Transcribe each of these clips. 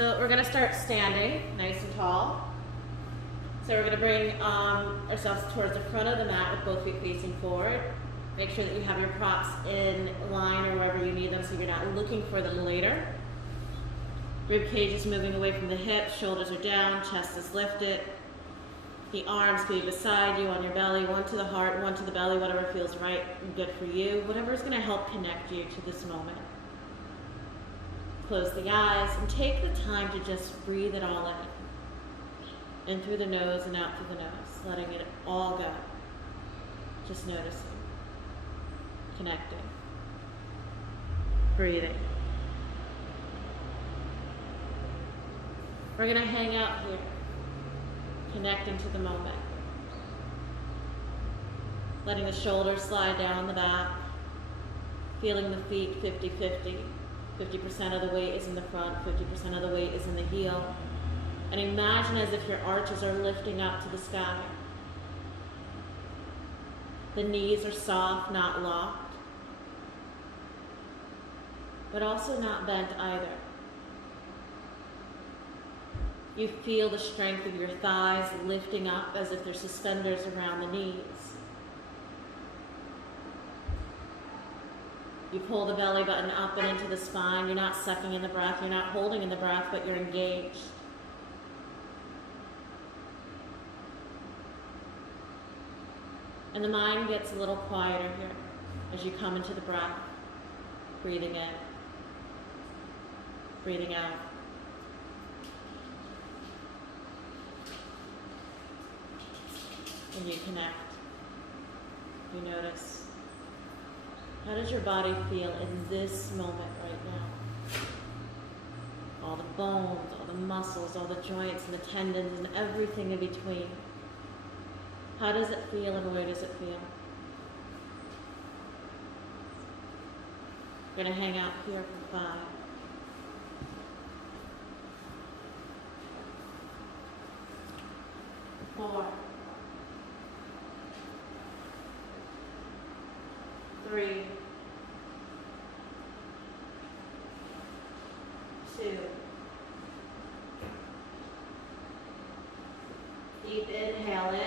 So we're gonna start standing, nice and tall. So we're gonna bring ourselves towards the front of the mat with both feet facing forward. Make sure that you have your props in line or wherever you need them so you're not looking for them later. Rib cage is moving away from the hips, shoulders are down, chest is lifted. The arms can be beside you on your belly, one to the heart, one to the belly, whatever feels right and good for you. Whatever is gonna help connect you to this moment. Close the eyes and take the time to just breathe it all in through the nose and out through the nose, letting it all go. Just noticing, connecting, breathing. We're gonna hang out here, connecting to the moment. Letting the shoulders slide down the back, feeling the feet 50-50. 50% of the weight is in the front, 50% of the weight is in the heel. And imagine as if your arches are lifting up to the sky. The knees are soft, not locked, but also not bent either. You feel the strength of your thighs lifting up as if there's suspenders around the knees. You pull the belly button up and into the spine. You're not sucking in the breath. You're not holding in the breath, but you're engaged. And the mind gets a little quieter here as you come into the breath. Breathing in, breathing out. And you connect. You notice. How does your body feel in this moment right now? All the bones, all the muscles, all the joints and the tendons and everything in between. How does it feel and where does it feel? We're going to hang out here for 5. 4. 3, 2. Deep inhale in.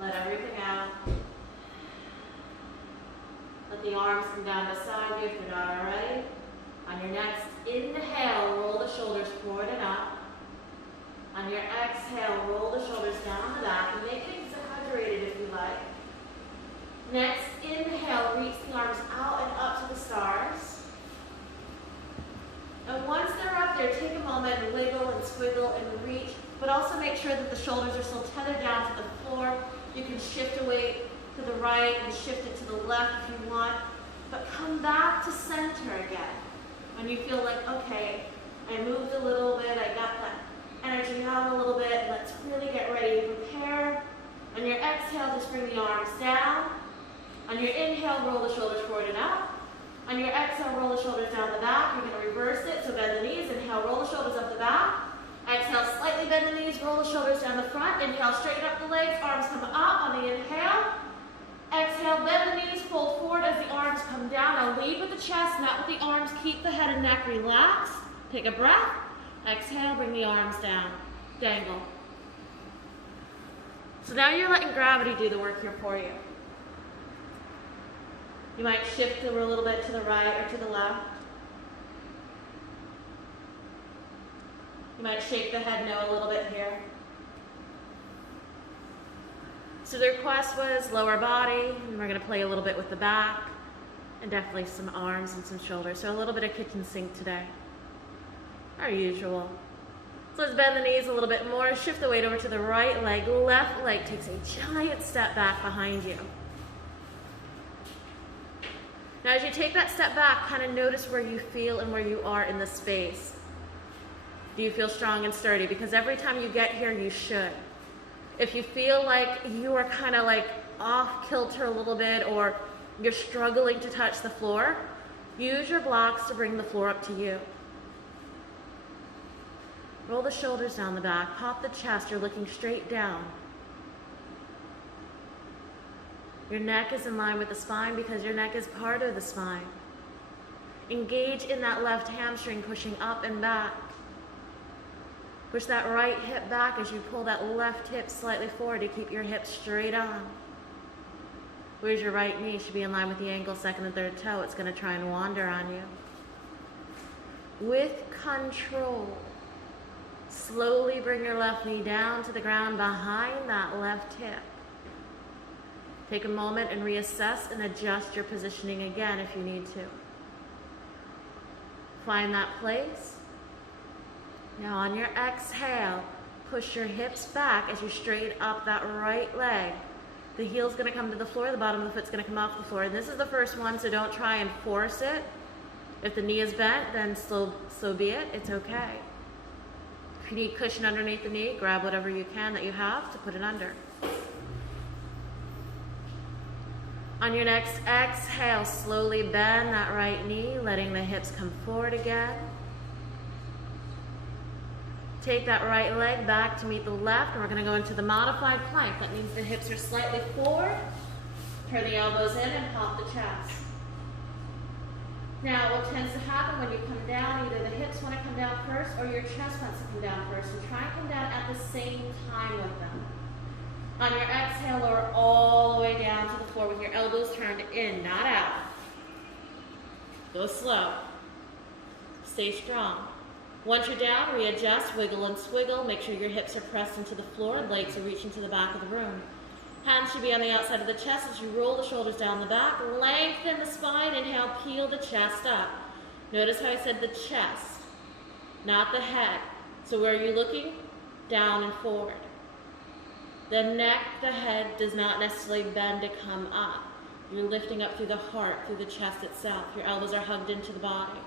Let everything out. Let the arms come down beside you if they're not already. On your next inhale, roll the shoulders forward and up. On your exhale, roll the shoulders down the back and make it exaggerated if you like. Next inhale, reach the arms out and up to the stars. And once they're up there, take a moment and wiggle and squiggle and reach, but also make sure that the shoulders are still tethered down to the floor. You can shift away to the right and shift it to the left if you want, but come back to center again. When you feel like, okay, I moved a little bit, I got that energy out a little bit, let's really get ready to prepare. On your exhale, just bring the arms down. On your inhale, roll the shoulders forward and up. On your exhale, roll the shoulders down the back. You're going to reverse it, so bend the knees. Inhale, roll the shoulders up the back. Exhale, slightly bend the knees, roll the shoulders down the front. Inhale, straighten up the legs, arms come up on the inhale. Exhale, bend the knees, fold forward as the arms come down. Now lead with the chest, not with the arms. Keep the head and neck relaxed. Take a breath. Exhale, bring the arms down. Dangle. So now you're letting gravity do the work here for you. You might shift over a little bit to the right or to the left. You might shake the head no a little bit here. So the request was lower body, and we're going to play a little bit with the back, and definitely some arms and some shoulders. So a little bit of kitchen sink today, our usual. So let's bend the knees a little bit more, shift the weight over to the right leg. Left leg takes a giant step back behind you. Now as you take that step back, kind of notice where you feel and where you are in the space. Do you feel strong and sturdy? Because every time you get here, you should. If you feel like you are kind of like off kilter a little bit or you're struggling to touch the floor, use your blocks to bring the floor up to you. Roll the shoulders down the back, pop the chest, you're looking straight down. Your neck is in line with the spine because your neck is part of the spine. Engage in that left hamstring, pushing up and back. Push that right hip back as you pull that left hip slightly forward to keep your hips straight on. Where's your right knee? Should be in line with the ankle, second and third toe. It's going to try and wander on you. With control, slowly bring your left knee down to the ground behind that left hip. Take a moment and reassess and adjust your positioning again if you need to. Find that place. Now on your exhale, push your hips back as you straighten up that right leg. The heel's going to come to the floor, the bottom of the foot's going to come off the floor. And this is the first one, so don't try and force it. If the knee is bent, then so be it. It's okay. If you need cushion underneath the knee, grab whatever you can that you have to put it under. On your next exhale, slowly bend that right knee, letting the hips come forward again. Take that right leg back to meet the left, and we're going to go into the modified plank. That means the hips are slightly forward. Turn the elbows in and pop the chest. Now, what tends to happen when you come down, either the hips want to come down first or your chest wants to come down first. So try and come down at the same time with them. On your exhale, lower all the way down to the floor with your elbows turned in, not out. Go slow. Stay strong. Once you're down, readjust, wiggle and swiggle. Make sure your hips are pressed into the floor, legs are reaching to the back of the room. Hands should be on the outside of the chest as you roll the shoulders down the back. Lengthen the spine. Inhale, peel the chest up. Notice how I said the chest, not the head. So where are you looking? Down and forward. The neck, the head does not necessarily bend to come up. You're lifting up through the heart, through the chest itself. Your elbows are hugged into the body.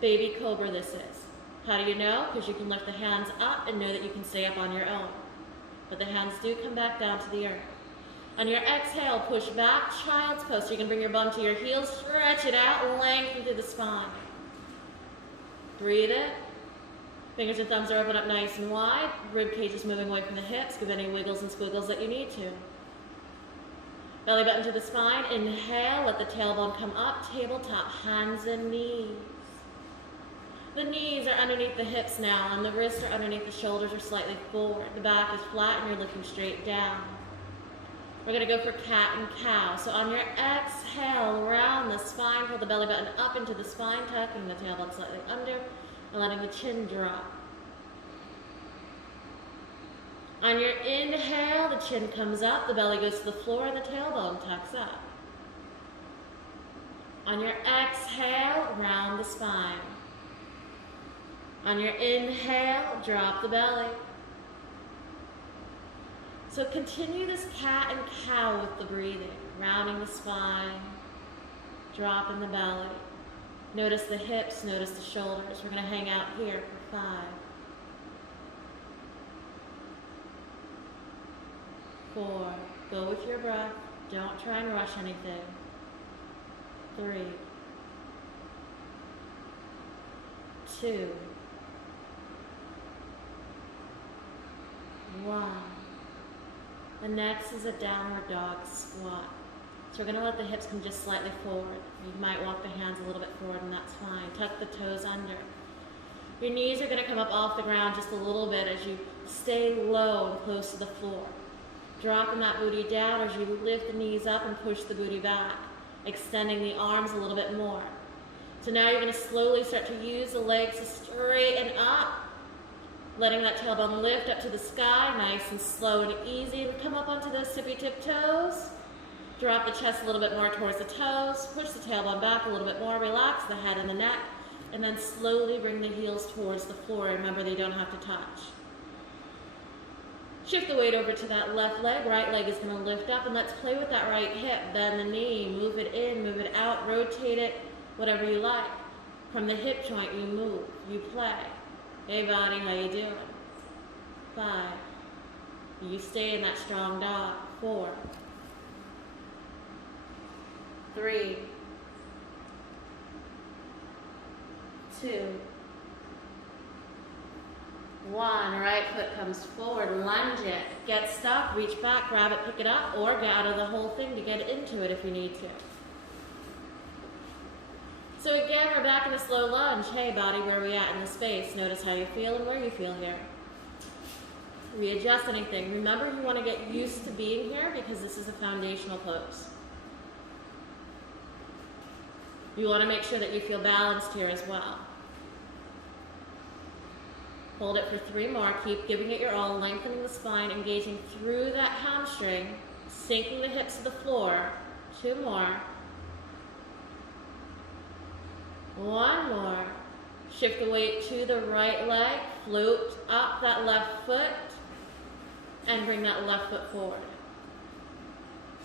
Baby cobra this is. How do you know? Because you can lift the hands up and know that you can stay up on your own. But the hands do come back down to the earth. On your exhale, push back, child's pose. So you can bring your bum to your heels, stretch it out, lengthen through the spine. Breathe it. Fingers and thumbs are open up nice and wide. Rib cage is moving away from the hips. Give any wiggles and squiggles that you need to. Belly button to the spine. Inhale, let the tailbone come up. Tabletop, hands and knees. The knees are underneath the hips now, and the wrists are underneath the shoulders or slightly forward. The back is flat, and you're looking straight down. We're going to go for cat and cow. So on your exhale, round the spine, pull the belly button up into the spine, tucking the tailbone slightly under, and letting the chin drop. On your inhale, the chin comes up, the belly goes to the floor, and the tailbone tucks up. On your exhale, round the spine. On your inhale, drop the belly. So continue this cat and cow with the breathing, rounding the spine, dropping the belly. Notice the hips, notice the shoulders. We're going to hang out here for 5, 4, go with your breath. Don't try and rush anything. 3, 2, 1. The next is a downward dog squat. So we're going to let the hips come just slightly forward. You might walk the hands a little bit forward, and that's fine. Tuck the toes under. Your knees are going to come up off the ground just a little bit as you stay low and close to the floor. Dropping that booty down as you lift the knees up and push the booty back, extending the arms a little bit more. So now you're going to slowly start to use the legs to straighten up, letting that tailbone lift up to the sky, nice and slow and easy, and come up onto those tippy-tip toes. Drop the chest a little bit more towards the toes, push the tailbone back a little bit more, relax the head and the neck, and then slowly bring the heels towards the floor. Remember, they don't have to touch. Shift the weight over to that left leg. Right leg is going to lift up, and let's play with that right hip. Bend the knee, move it in, move it out, rotate it, whatever you like. From the hip joint, you move, you play. Hey body, how you doing? 5. You stay in that strong dog. 4, 3, 2, 1. Right foot comes forward, lunge it. Get stuck, reach back, grab it, pick it up, or get out of the whole thing to get into it if you need to. So again, we're back in a slow lunge. Hey body, where are we at in the space? Notice how you feel and where you feel here. Readjust anything. Remember, you want to get used to being here because this is a foundational pose. You want to make sure that you feel balanced here as well. Hold it for 3 more. Keep giving it your all, lengthening the spine, engaging through that hamstring, sinking the hips to the floor. 2 more. 1 more. Shift the weight to the right leg, float up that left foot, and bring that left foot forward.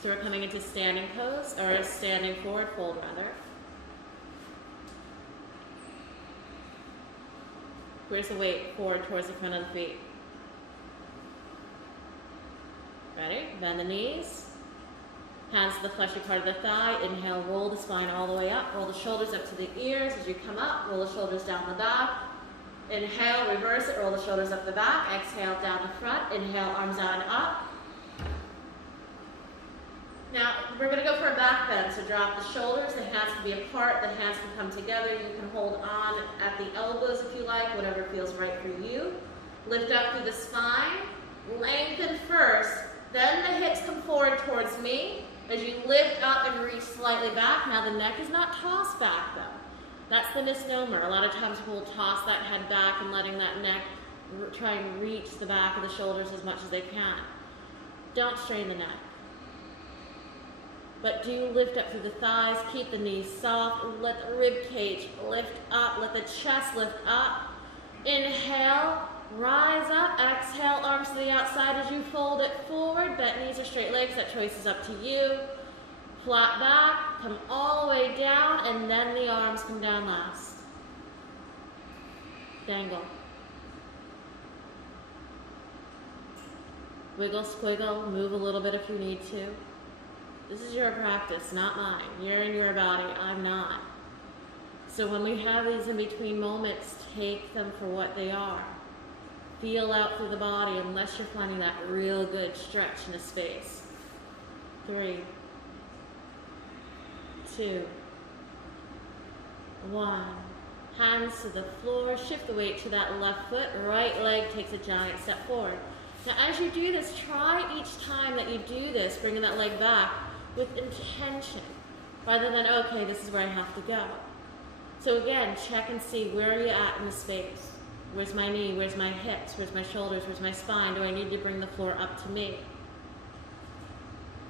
So we're coming into standing pose, or a standing forward fold rather. Where's the weight? Forward towards the front of the feet. Ready? Bend the knees. Hands to the fleshy part of the thigh. Inhale, roll the spine all the way up. Roll the shoulders up to the ears as you come up. Roll the shoulders down the back. Inhale, reverse it. Roll the shoulders up the back. Exhale, down the front. Inhale, arms out and up. Now, we're going to go for a back bend. So drop the shoulders. The hands can be apart. The hands can come together. You can hold on at the elbows if you like, whatever feels right for you. Lift up through the spine. Lengthen first. Then the hips come forward towards me. As you lift up and reach slightly back. Now the neck is not tossed back though. That's the misnomer. A lot of times people will toss that head back and letting that neck try and reach the back of the shoulders as much as they can. Don't strain the neck. But do lift up through the thighs, keep the knees soft, let the rib cage lift up, let the chest lift up. Inhale, rise up, exhale, arms to the outside as you fold it forward, bent knees or straight legs, that choice is up to you. Flat back, come all the way down, and then the arms come down last. Dangle. Wiggle, squiggle, move a little bit if you need to. This is your practice, not mine. You're in your body, I'm not. So when we have these in-between moments, take them for what they are. Feel out through the body unless you're finding that real good stretch in the space. 3, 2, 1. Hands to the floor, shift the weight to that left foot, right leg takes a giant step forward. Now as you do this, try each time that you do this, bringing that leg back with intention, rather than, okay, this is where I have to go. So again, check and see, where are you at in the space? Where's my knee? Where's my hips? Where's my shoulders? Where's my spine? Do I need to bring the floor up to me?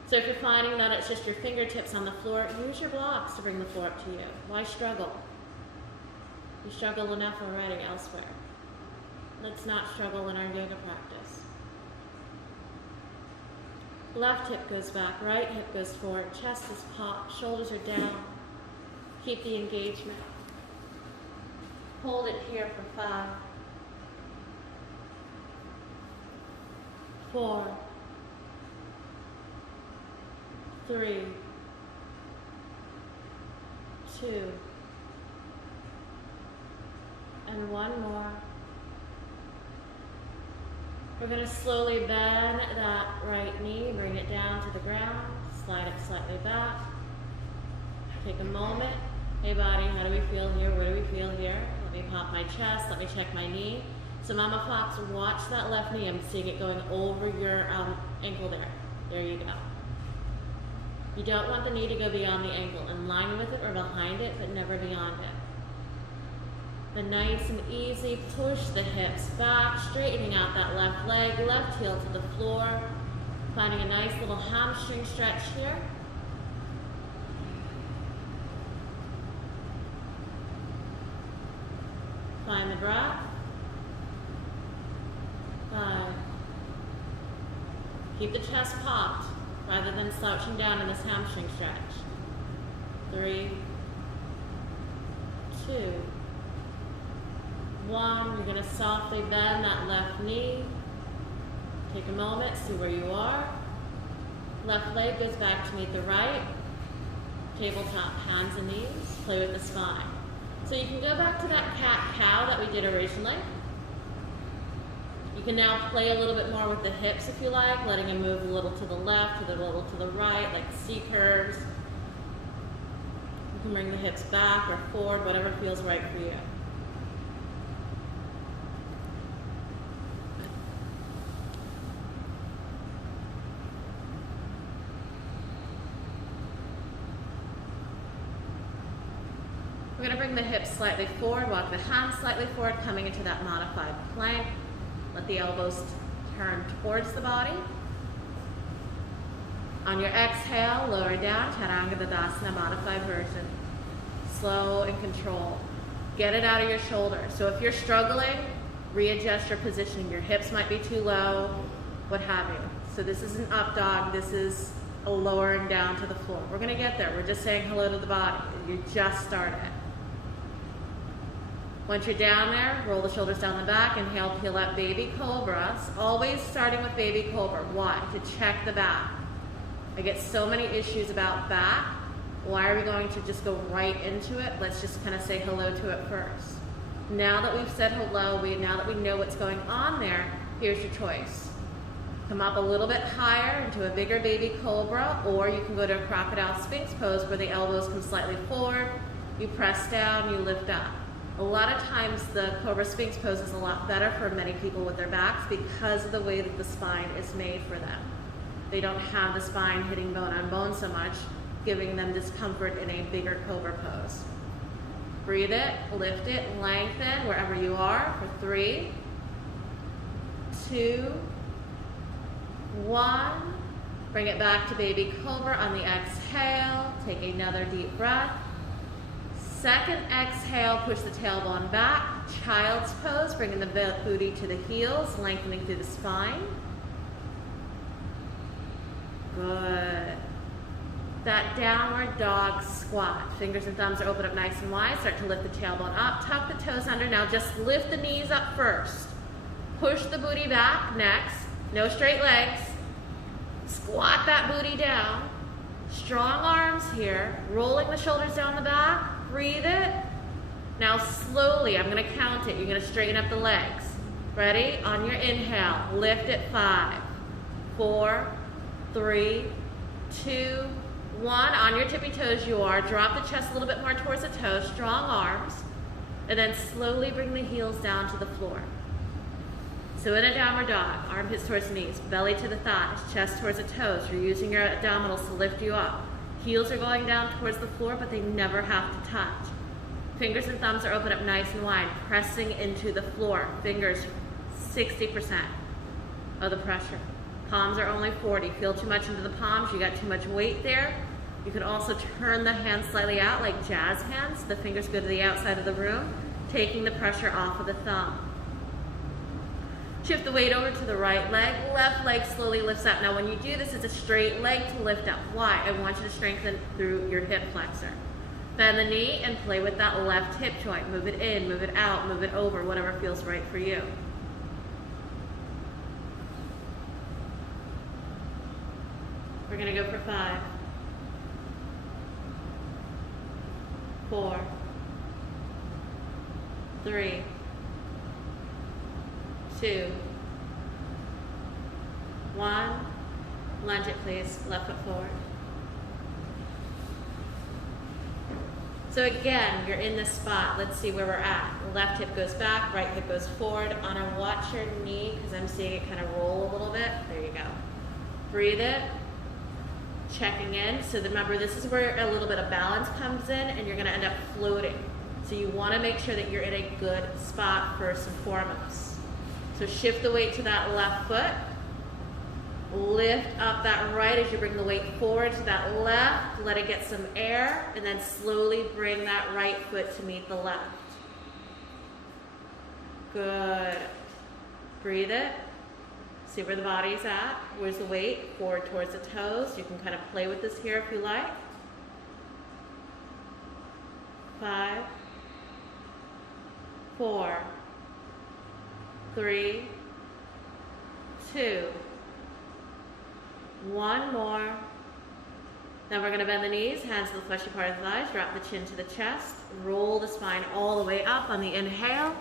So if you're finding that it's just your fingertips on the floor, use your blocks to bring the floor up to you. Why struggle? You struggle enough already elsewhere. Let's not struggle in our yoga practice. Left hip goes back, right hip goes forward, chest is popped, shoulders are down. Keep the engagement. Hold it here for 5, 4, 3, 2, and 1 more. We're going to slowly bend that right knee, bring it down to the ground, slide it slightly back. Take a moment. Hey body, how do we feel here? Where do we feel here? Let me pop my chest, let me check my knee. So Mama Pops, watch that left knee. I'm seeing it going over your ankle there. There you go. You don't want the knee to go beyond the ankle. In line with it or behind it, but never beyond it. Then nice and easy, push the hips back, straightening out that left leg, left heel to the floor. Finding a nice little hamstring stretch here. Find the breath. 5. Keep the chest popped rather than slouching down in this hamstring stretch. 3, 2, 1. You're going to softly bend that left knee. Take a moment, see where you are. Left leg goes back to meet the right. Tabletop, hands and knees. Play with the spine. So you can go back to that cat-cow that we did originally. You can now play a little bit more with the hips if you like, letting them move a little to the left, a little to the right, like C curves. can bring the hips back or forward, whatever feels right for you. We're going to bring the hips slightly forward, walk the hands slightly forward, coming into that modified plank. Let the elbows turn towards the body. On your exhale, lower down, Chaturanga Dandasana, modified version. Slow and controlled. Get it out of your shoulder. So if you're struggling, readjust your positioning. Your hips might be too low, what have you. So this is an up dog. This is a lowering down to the floor. We're going to get there. We're just saying hello to the body. You just started. Once you're down there, roll the shoulders down the back. Inhale, peel up, baby cobras. Always starting with baby cobra. Why? To check the back. I get so many issues about back. Why are we going to just go right into it? Let's just kind of say hello to it first. Now that we've said hello, now that we know what's going on there, here's your choice. Come up a little bit higher into a bigger baby cobra, or you can go to a crocodile sphinx pose where the elbows come slightly forward, you press down, you lift up. A lot of times the cobra sphinx pose is a lot better for many people with their backs because of the way that the spine is made for them. They don't have the spine hitting bone on bone so much, giving them discomfort in a bigger cobra pose. Breathe it, lift it, lengthen wherever you are for 3, 2, 1. Bring it back to baby cobra on the exhale. Take another deep breath. Second exhale, push the tailbone back. Child's pose, bringing the booty to the heels, lengthening through the spine. Good. That downward dog squat. Fingers and thumbs are open up nice and wide. Start to lift the tailbone up. Tuck the toes under. Now just lift the knees up first. Push the booty back next. No straight legs. Squat that booty down. Strong arms here. Rolling the shoulders down the back. Breathe it. Now slowly, I'm going to count it. You're going to straighten up the legs. Ready? On your inhale, lift it. 5, 4, 3, 2, 1. On your tippy toes you are. Drop the chest a little bit more towards the toes. Strong arms. And then slowly bring the heels down to the floor. So in a downward dog, armpits towards the knees, belly to the thighs, chest towards the toes. You're using your abdominals to lift you up. Heels are going down towards the floor, but they never have to touch. Fingers and thumbs are open up nice and wide, pressing into the floor. Fingers 60% of the pressure. Palms are only 40. Feel too much into the palms, you got too much weight there. You can also turn the hands slightly out like jazz hands. The fingers go to the outside of the room, taking the pressure off of the thumb. Shift the weight over to the right leg. Left leg slowly lifts up. Now when you do this, it's a straight leg to lift up. Why? I want you to strengthen through your hip flexor. Bend the knee and play with that left hip joint. Move it in, move it out, move it over, whatever feels right for you. We're going to go for 5, 4, 3, 2, 1. Lunge it, please. Left foot forward. So again, you're in this spot. Let's see where we're at. Left hip goes back, right hip goes forward. Anna, watch your knee because I'm seeing it kind of roll a little bit. There you go. Breathe it. Checking in. So remember, this is where a little bit of balance comes in and you're going to end up floating. So you want to make sure that you're in a good spot first and foremost. So shift the weight to that left foot. Lift up that right as you bring the weight forward to that left. Let it get some air and then slowly bring that right foot to meet the left. Good. Breathe it. See where the body's at. Where's the weight? Forward towards the toes. You can kind of play with this here if you like. 5, 4, 3, 2, 1 more. Then we're going to bend the knees, hands to the fleshy part of the thighs, drop the chin to the chest, roll the spine all the way up on the inhale.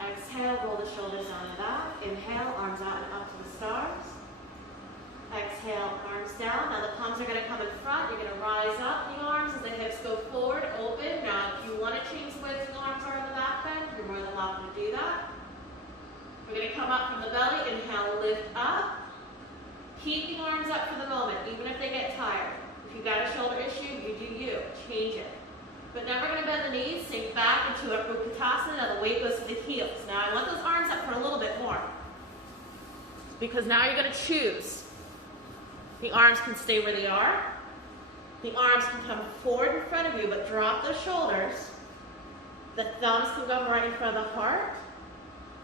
Exhale, roll the shoulders down and back. Inhale, arms out and up to the stars. Exhale. exhale, arms down. Now the palms are going to come in front. You're going to rise up the arms as the hips go forward, open. Now if you want to change the way the arms are in the back bend, you're more than welcome to do that. We're going to come up from the belly, inhale, lift up. Keep the arms up for the moment, even if they get tired. If you've got a shoulder issue, you do you, change it. But then we're going to bend the knees, sink back into a Utkatasana. Now the weight goes to the heels. Now I want those arms up for a little bit more, because now you're going to choose. The arms can stay where they are. The arms can come forward in front of you, but drop the shoulders. The thumbs can go right in front of the heart,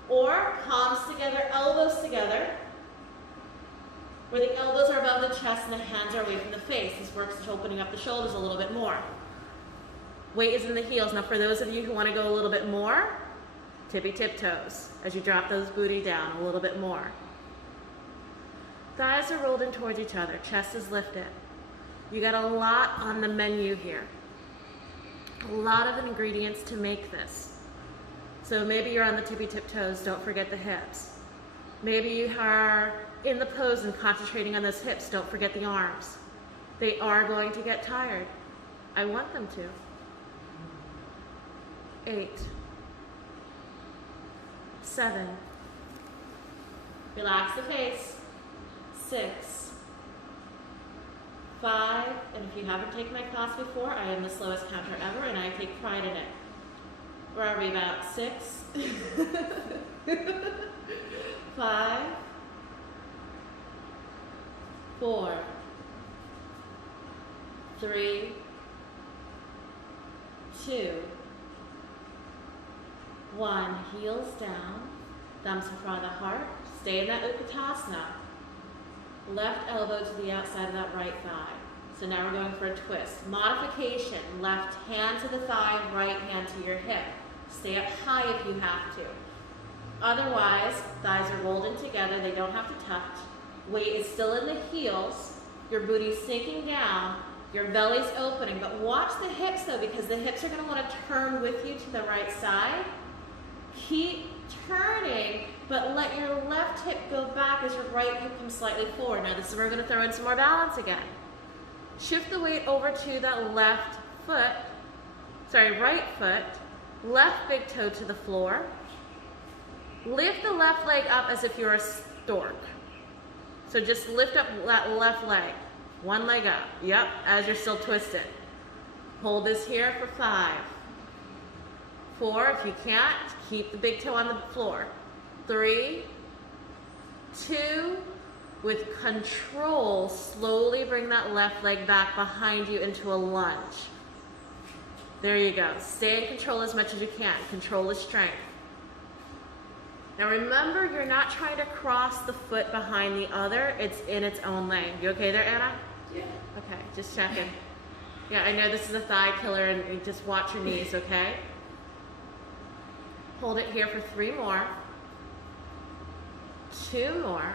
or palms together, elbows together, where the elbows are above the chest and the hands are away from the face. This works to opening up the shoulders a little bit more. Weight is in the heels. Now for those of you who want to go a little bit more, tippy tiptoes as you drop those booty down a little bit more. Thighs are rolled in towards each other, chest is lifted. You got a lot on the menu here. A lot of ingredients to make this. So maybe you're on the tippy tiptoes, don't forget the hips. Maybe you are in the pose and concentrating on those hips, don't forget the arms. They are going to get tired. I want them to. 8, 7, relax the face, 6, 5, and if you haven't taken my class before, I am the slowest counter ever and I take pride in it. Where are we, about 6? 5, 4, 3, 2, 1, heels down, thumbs in front of the heart. Stay in that Utkatasana. Left elbow to the outside of that right thigh. So now we're going for a twist. Modification, left hand to the thigh, right hand to your hip. Stay up high if you have to. Otherwise, thighs are rolled in together, they don't have to touch. Weight is still in the heels, your booty's sinking down, your belly's opening, but watch the hips though, because the hips are going to want to turn with you to the right side. Keep turning, but let your left hip go back as your right hip comes slightly forward. Now this is where we're going to throw in some more balance again. Shift the weight over to that right foot, left big toe to the floor. Lift the left leg up as if you're a stork. So just lift up that left leg, one leg up, yep, as you're still twisted. Hold this here for 5, 4, if you can't, keep the big toe on the floor. 3, 2, with control, slowly bring that left leg back behind you into a lunge. There you go. Stay in control as much as you can. Control is strength. Now remember, you're not trying to cross the foot behind the other. It's in its own lane. You okay there, Anna? Yeah. Okay, just checking. Yeah, I know this is a thigh killer, and you just watch your knees, okay? Hold it here for 3 more. 2 more.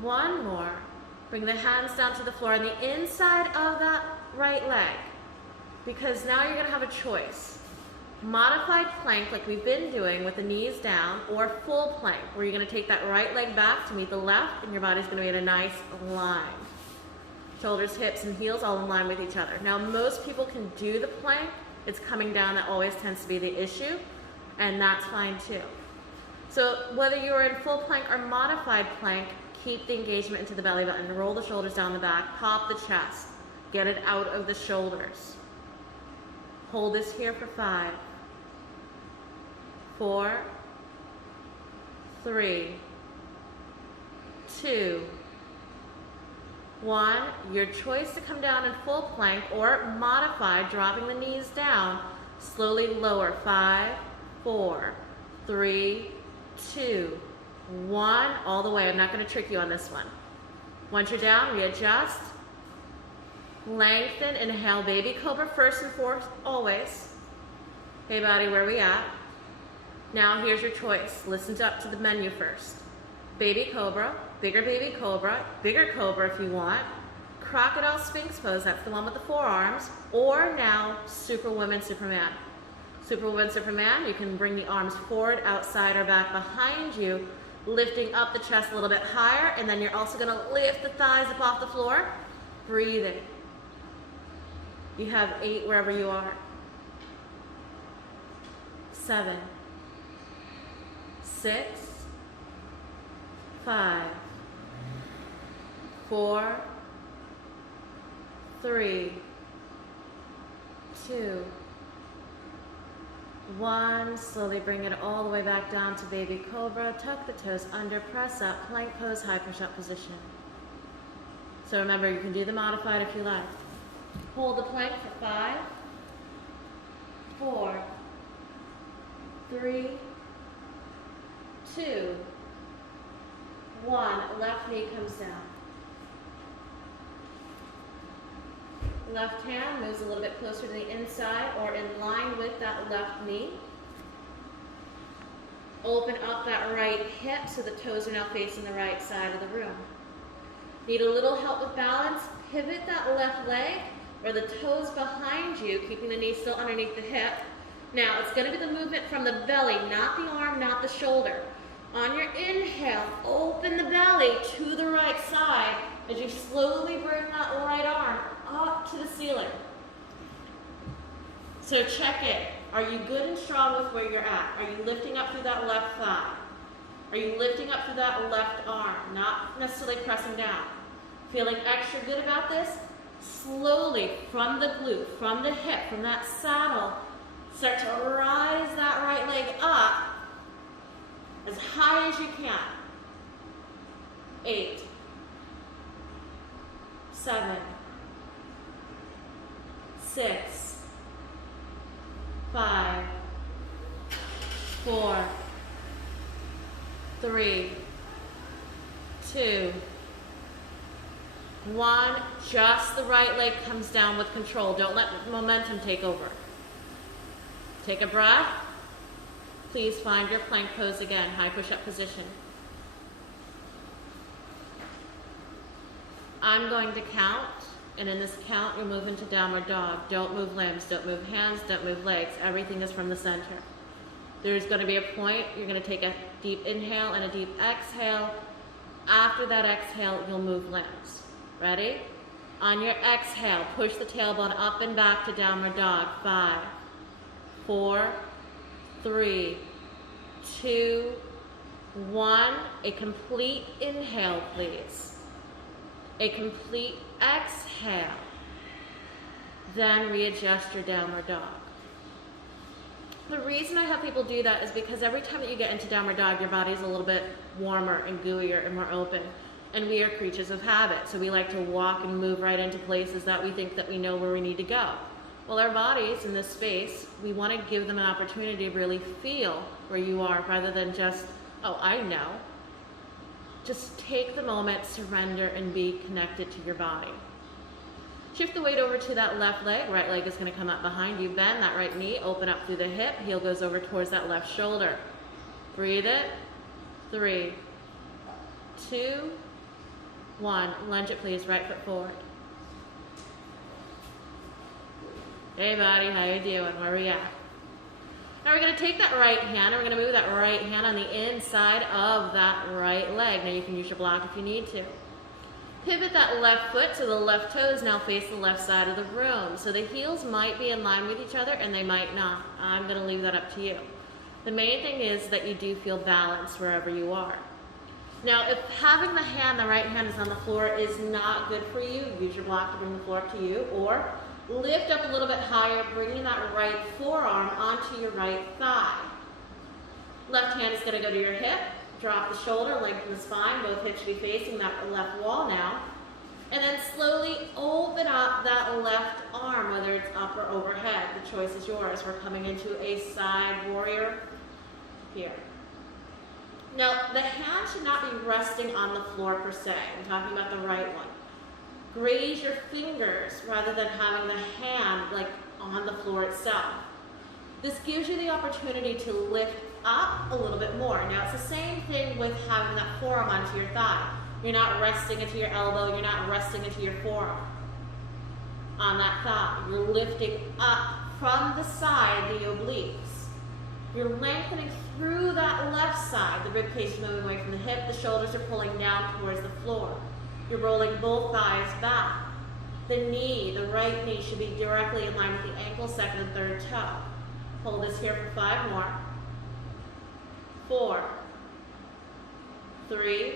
1 more. Bring the hands down to the floor on the inside of that right leg, because now you're going to have a choice. Modified plank like we've been doing with the knees down, or full plank where you're going to take that right leg back to meet the left and your body's going to be in a nice line. Shoulders, hips, and heels all in line with each other. Now most people can do the plank. It's coming down that always tends to be the issue, and that's fine too. So whether you're in full plank or modified plank, keep the engagement into the belly button, roll the shoulders down the back, pop the chest, get it out of the shoulders. Hold this here for 5, 4, 3, 2, 1. Your choice to come down in full plank or modified, dropping the knees down, slowly lower. 5, 4, 3, 2, 1. All the way. I'm not going to trick you on this one. Once you're down, readjust. Lengthen, inhale, baby cobra first and foremost, always. Hey buddy, where are we at? Now here's your choice. Listen up to the menu first. Baby cobra, bigger baby cobra, bigger cobra if you want. Crocodile Sphinx pose, that's the one with the forearms. Or now, Superwoman, Superman. Superwoman, Superman, you can bring the arms forward, outside or back behind you. Lifting up the chest a little bit higher, and then you're also gonna lift the thighs up off the floor. Breathing. You have 8 wherever you are. 7, 6, 5, 4, 3, 2, 1. Slowly bring it all the way back down to baby cobra. Tuck the toes under, press up, plank pose, high push-up position. So remember, you can do the modified if you like. Hold the plank for 5, 4, 3, 2, 1. Left knee comes down. Left hand moves a little bit closer to the inside or in line with that left knee. Open up that right hip so the toes are now facing the right side of the room. Need a little help with balance? Pivot that left leg or the toes behind you, keeping the knee still underneath the hip. Now, it's going to be the movement from the belly, not the arm, not the shoulder. On your inhale, open the belly to the right side as you slowly bring that right arm up to the ceiling. So check it. Are you good and strong with where you're at? Are you lifting up through that left thigh? Are you lifting up through that left arm? Not necessarily pressing down. Feeling extra good about this? Slowly from the glute, from the hip, from that saddle, start to rise that right leg up as high as you can. 8, 7, 6, 5, 4, 3, 2, 1. Just the right leg comes down with control. Don't let momentum take over. Take a breath. Please find your plank pose again, high push-up position. I'm going to count, and in this count, you'll move into downward dog. Don't move limbs, don't move hands, don't move legs. Everything is from the center. There's going to be a point, you're going to take a deep inhale and a deep exhale. After that exhale, you'll move limbs. Ready? On your exhale, push the tailbone up and back to downward dog. 5, 4, 3, 2, 1. A complete inhale, please. A complete exhale. Then readjust your downward dog. The reason I have people do that is because every time that you get into downward dog, your body's a little bit warmer and gooier and more open. And we are creatures of habit, so we like to walk and move right into places that we think that we know where we need to go. Well, our bodies in this space, we want to give them an opportunity to really feel where you are rather than just, oh, I know. Just take the moment, surrender, and be connected to your body. Shift the weight over to that left leg. Right leg is going to come up behind you. Bend that right knee, open up through the hip. Heel goes over towards that left shoulder. Breathe it. 3, 2, 1. Lunge it, please. Right foot forward. Hey, buddy. How you doing? Where we at? Now we're going to take that right hand and we're going to move that right hand on the inside of that right leg. Now you can use your block if you need to. Pivot that left foot so the left toes now face the left side of the room. So the heels might be in line with each other and they might not. I'm going to leave that up to you. The main thing is that you do feel balanced wherever you are. Now, if having the right hand is on the floor is not good for you, use your block to bring the floor up to you, or lift up a little bit higher, bringing that right forearm onto your right thigh. Left hand is going to go to your hip, drop the shoulder, lengthen the spine, both hips should be facing that left wall now. And then slowly open up that left arm, whether it's up or overhead. The choice is yours. We're coming into a side warrior here. Now, the hand should not be resting on the floor per se. I'm talking about the right one. Graze your fingers rather than having the hand like on the floor itself. This gives you the opportunity to lift up a little bit more. Now, it's the same thing with having that forearm onto your thigh. You're not resting into your elbow. You're not resting into your forearm on that thigh. You're lifting up from the side, the obliques. You're lengthening through that left side. The rib cage is moving away from the hip. The shoulders are pulling down towards the floor. You're rolling both thighs back. The knee, the right knee, should be directly in line with the ankle, second and third toe. Hold this here for 5 more. 4, 3,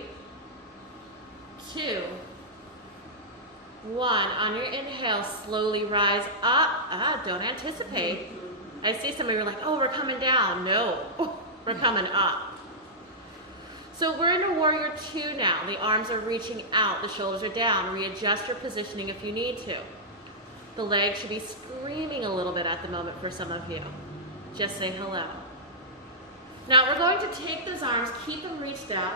2, 1. On your inhale, slowly rise up. Don't anticipate. I see some of you are like, oh, we're coming down. No, we're coming up. So we're in a warrior 2 now. The arms are reaching out, the shoulders are down. Readjust your positioning if you need to. The legs should be screaming a little bit at the moment for some of you. Just say hello. Now we're going to take those arms, keep them reached out.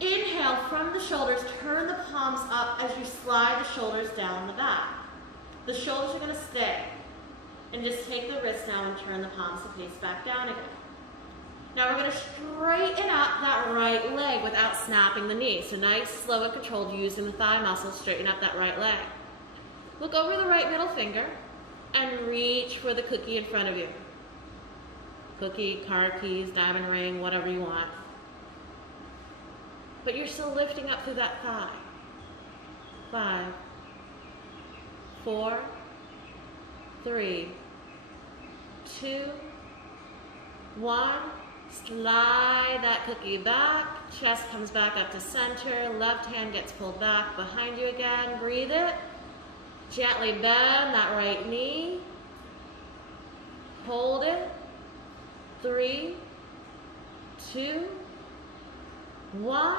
Inhale from the shoulders, turn the palms up as you slide the shoulders down the back. The shoulders are going to stay. And just take the wrists now and turn the palms to face back down again. Now we're going to straighten up that right leg without snapping the knee. So nice, slow and controlled, using the thigh muscles, straighten up that right leg. Look over the right middle finger and reach for the cookie in front of you. Cookie, car keys, diamond ring, whatever you want. But you're still lifting up through that thigh. 5, 4, 3, 2, 1. Slide that cookie back. Chest comes back up to center. Left hand gets pulled back behind you again. Breathe it. Gently bend that right knee. Hold it. 3, 2, 1.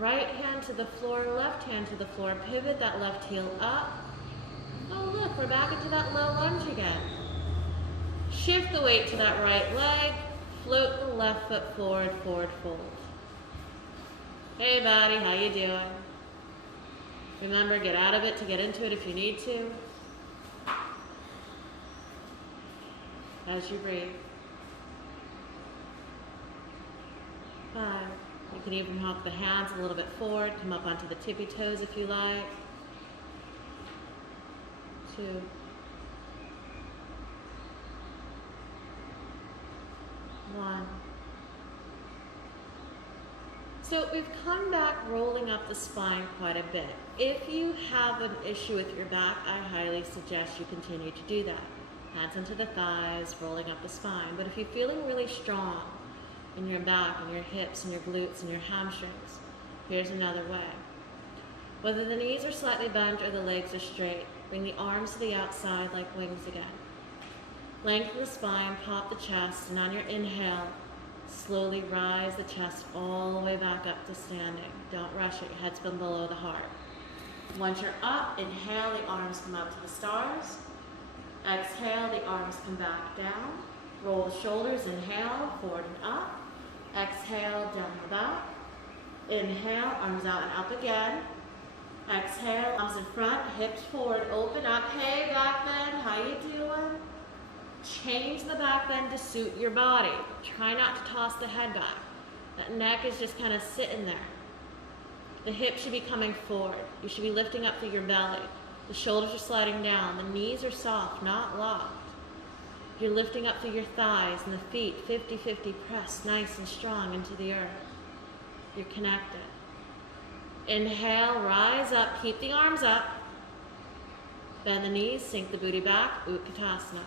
Right hand to the floor, left hand to the floor. Pivot that left heel up. Oh look, we're back into that low lunge again. Shift the weight to that right leg. Float the left foot forward, forward fold. Hey buddy, how you doing? Remember, get out of it to get into it if you need to. As you breathe. 5. You can even walk the hands a little bit forward, come up onto the tippy toes if you like. 2. 1. So we've come back rolling up the spine quite a bit. If you have an issue with your back, I highly suggest you continue to do that. Hands into the thighs, rolling up the spine. But if you're feeling really strong in your back and your hips and your glutes and your hamstrings, here's another way. Whether the knees are slightly bent or the legs are straight, bring the arms to the outside like wings again. Lengthen the spine, pop the chest, and on your inhale, slowly rise the chest all the way back up to standing. Don't rush it, your head's been below the heart. Once you're up, inhale, the arms come up to the stars. Exhale, the arms come back down. Roll the shoulders, inhale, forward and up. Exhale, down the back. Inhale, arms out and up again. Exhale, arms in front, hips forward, open up. Hey, back bend, how you doing? Change the back bend to suit your body. Try not to toss the head back. That neck is just kind of sitting there. The hips should be coming forward. You should be lifting up through your belly. The shoulders are sliding down. The knees are soft, not locked. You're lifting up through your thighs and the feet, 50-50 pressed, nice and strong into the earth. You're connected. Inhale, rise up, keep the arms up. Bend the knees, sink the booty back, Utkatasana.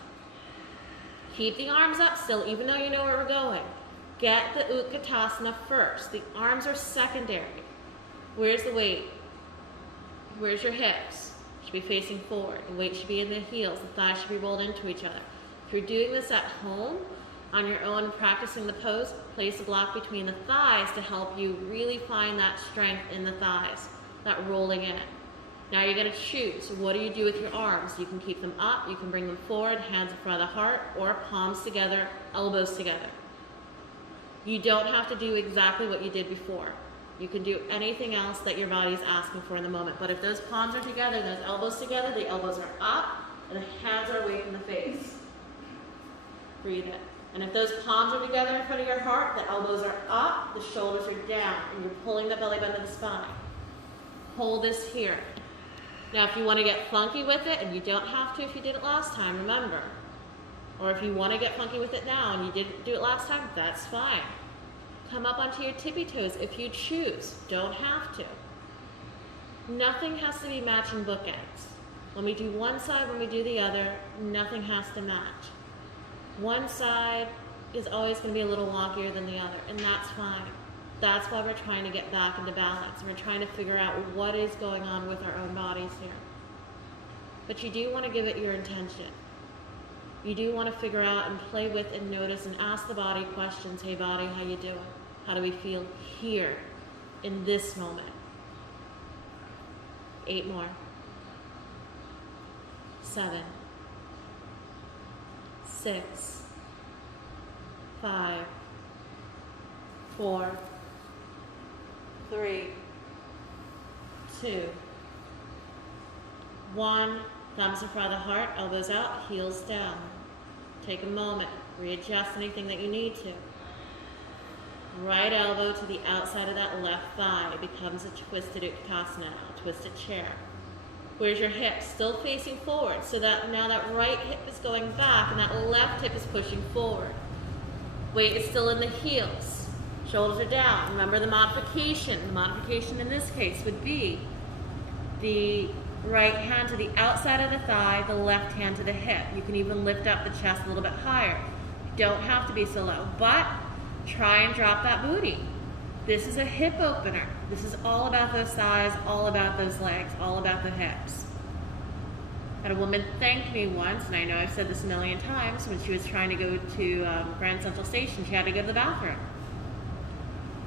Keep the arms up still, even though you know where we're going. Get the Utkatasana first. The arms are secondary. Where's the weight? Where's your hips? Should be facing forward. The weight should be in the heels. The thighs should be rolled into each other. If you're doing this at home, on your own, practicing the pose, place a block between the thighs to help you really find that strength in the thighs, that rolling in. Now you're going to choose. What do you do with your arms? You can keep them up, you can bring them forward, hands in front of the heart, or palms together, elbows together. You don't have to do exactly what you did before. You can do anything else that your body is asking for in the moment. But if those palms are together, those elbows together, the elbows are up, and the hands are away from the face. Breathe in. And if those palms are together in front of your heart, the elbows are up, the shoulders are down, and you're pulling the belly button to the spine. Hold this here. Now if you want to get funky with it, and you don't have to if you did it last time, remember, Or if you want to get funky with it now and you didn't do it last time, that's fine. Come up onto your tippy toes if you choose. Don't have to. Nothing has to be matching bookends. When we do one side, when we do the other, nothing has to match. One side is always going to be a little wonkier than the other, and that's fine. That's why we're trying to get back into balance. We're trying to figure out what is going on with our own bodies here. But you do want to give it your intention. You do want to figure out and play with and notice and ask the body questions. Hey body, how you doing? How do we feel here in this moment? 8 more. 7, 6, 5, 4, 3, 2, 1. Thumbs in front of the heart, elbows out, heels down. Take a moment, readjust anything that you need to. Right elbow to the outside of that left thigh. It becomes a twisted utkatasana now, twisted chair. Where's your hip? Still facing forward, so that now that right hip is going back and that left hip is pushing forward. Weight is still in the heels. Shoulders are down. Remember the modification. The modification in this case would be the right hand to the outside of the thigh, the left hand to the hip. You can even lift up the chest a little bit higher. You don't have to be so low, but try and drop that booty. This is a hip opener. This is all about those thighs, all about those legs, all about the hips. I had a woman thank me once, and I know I've said this a million times, when she was trying to go to Grand Central Station, she had to go to the bathroom.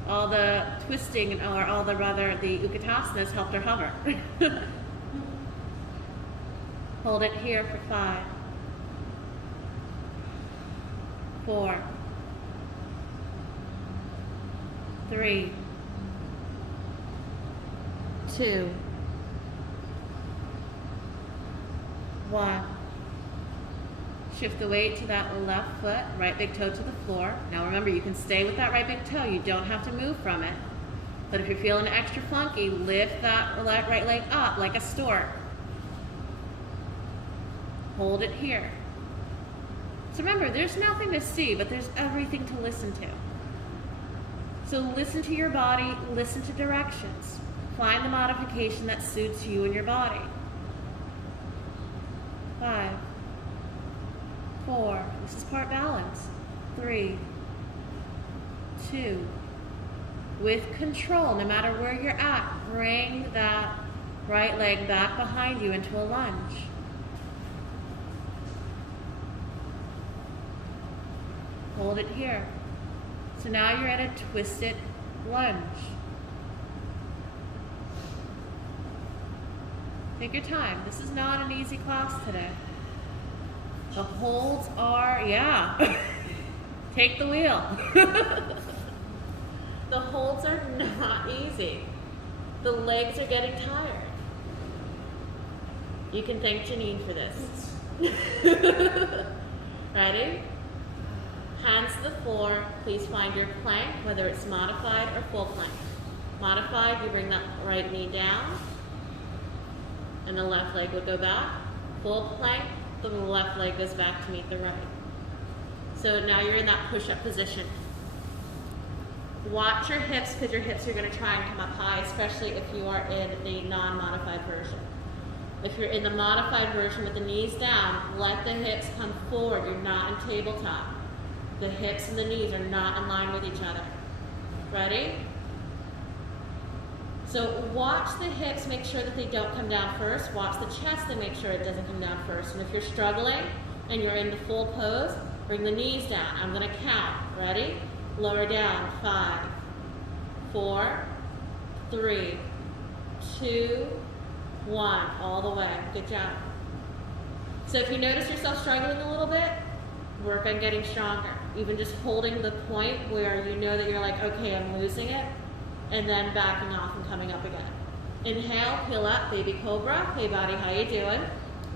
All the twisting, or all the utkatasana helped her hover. Hold it here for 5, 4, 3, 2, 1. Shift the weight to that left foot, right big toe to the floor. Now remember, you can stay with that right big toe. You don't have to move from it. But if you're feeling extra funky, lift that right leg up like a stork. Hold it here. So remember, there's nothing to see, but there's everything to listen to. So listen to your body, listen to directions. Find the modification that suits you and your body. 5, 4, this is part balance. 3, 2, with control, no matter where you're at, bring that right leg back behind you into a lunge. Hold it here. So now you're at a twisted lunge. Take your time. This is not an easy class today. The holds are, yeah. Take the wheel. The holds are not easy. The legs are getting tired. You can thank Janine for this. Ready? Hands to the floor. Please find your plank, whether it's modified or full plank. Modified, you bring that right knee down, and the left leg would go back. Full plank, the left leg goes back to meet the right. So now you're in that push-up position. Watch your hips, because your hips are going to try and come up high, especially if you are in the non-modified version. If you're in the modified version with the knees down, let the hips come forward. You're not in tabletop. The hips and the knees are not in line with each other. Ready? So watch the hips, make sure that they don't come down first. Watch the chest and make sure it doesn't come down first. And if you're struggling and you're in the full pose, bring the knees down. I'm going to count. Ready? Lower down. 5, 4, 3, 2, 1. All the way. Good job. So if you notice yourself struggling a little bit, work on getting stronger. Even just holding the point where you know that you're like, okay, I'm losing it, and then backing off and coming up again. Inhale, peel up, baby cobra. Hey body, how you doing?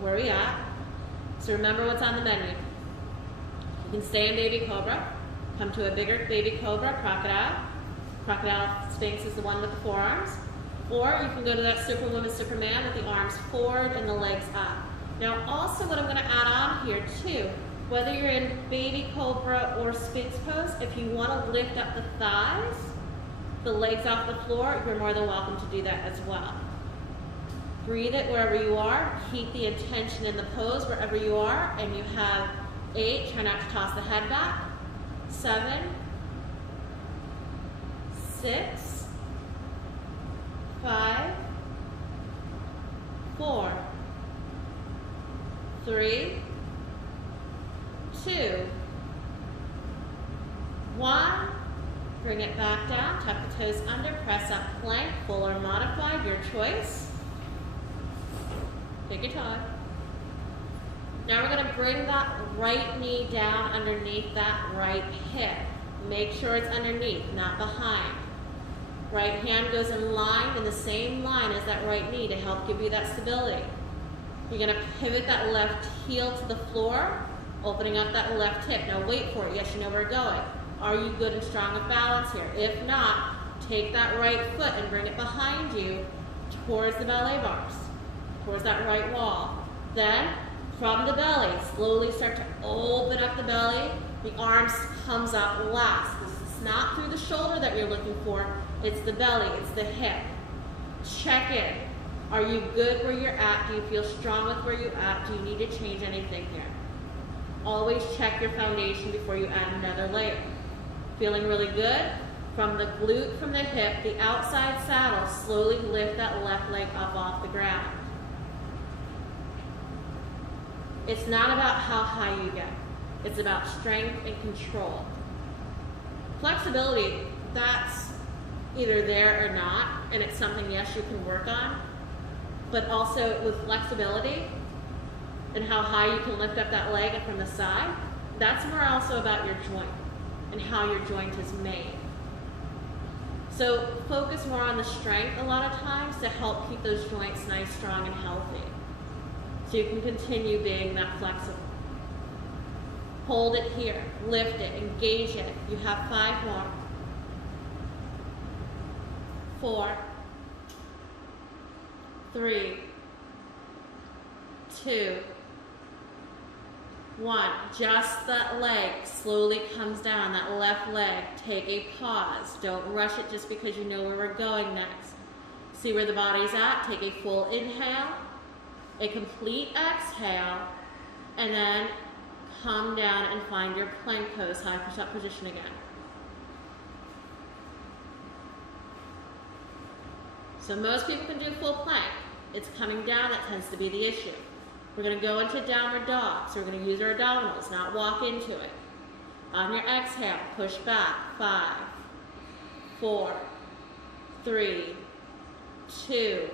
Where are we at? So remember what's on the menu. You can stay in baby cobra, come to a bigger baby cobra, crocodile. Crocodile Sphinx is the one with the forearms. Or you can go to that Superwoman, Superman with the arms forward and the legs up. Now also what I'm going to add on here too Whether you're in baby cobra or sphinx pose, if you want to lift up the thighs, the legs off the floor, you're more than welcome to do that as well. Breathe it wherever you are. Keep the intention in the pose wherever you are. And you have 8. Try not to toss the head back. 7, 6, 5, 4, 3, 2, 1. Bring it back down, tuck the toes under, press up plank, full or modified, your choice. Take your time. Now we're going to bring that right knee down underneath that right hip. Make sure it's underneath, not behind. Right hand goes in line, in the same line as that right knee to help give you that stability. You're going to pivot that left heel to the floor, opening up that left hip. Now wait for it. Yes, you know where we're going. Are you good and strong with balance here? If not, take that right foot and bring it behind you towards the ballet bars, towards that right wall. Then, from the belly, slowly start to open up the belly. The arms comes up last. It's not through the shoulder that you're looking for. It's the belly. It's the hip. Check in. Are you good where you're at? Do you feel strong with where you're at? Do you need to change anything here? Always check your foundation before you add another layer. Feeling really good? From the glute, from the hip, the outside saddle, slowly lift that left leg up off the ground. It's not about how high you get. It's about strength and control. Flexibility, that's either there or not, and it's something, yes, you can work on, but also with flexibility and how high you can lift up that leg and from the side, that's more also about your joint and how your joint is made. So focus more on the strength a lot of times to help keep those joints nice, strong, and healthy. So you can continue being that flexible. Hold it here, lift it, engage it. You have 5 more. 4, 3, 2, 1. Just that leg slowly comes down, that left leg. Take a pause. Don't rush it just because you know where we're going next. See where the body's at. Take a full inhale, a complete exhale, and then come down and find your plank pose, high push-up position again. So most people can do full plank. It's coming down that tends to be the issue. We're going to go into downward dog, so we're going to use our abdominals, not walk into it. On your exhale, push back. 5, 4, 3, 2,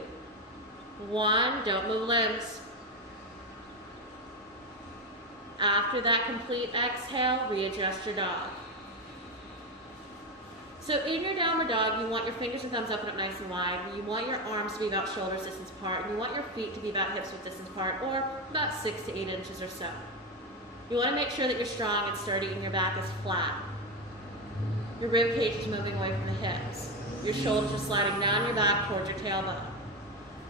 1. Don't move limbs. After that complete exhale, readjust your dog. So in your downward dog, you want your fingers and thumbs up and up nice and wide. You want your arms to be about shoulder distance apart. You want your feet to be about hips width distance apart, or about 6 to 8 inches or so. You want to make sure that you're strong and sturdy and your back is flat. Your rib cage is moving away from the hips. Your shoulders are sliding down your back towards your tailbone.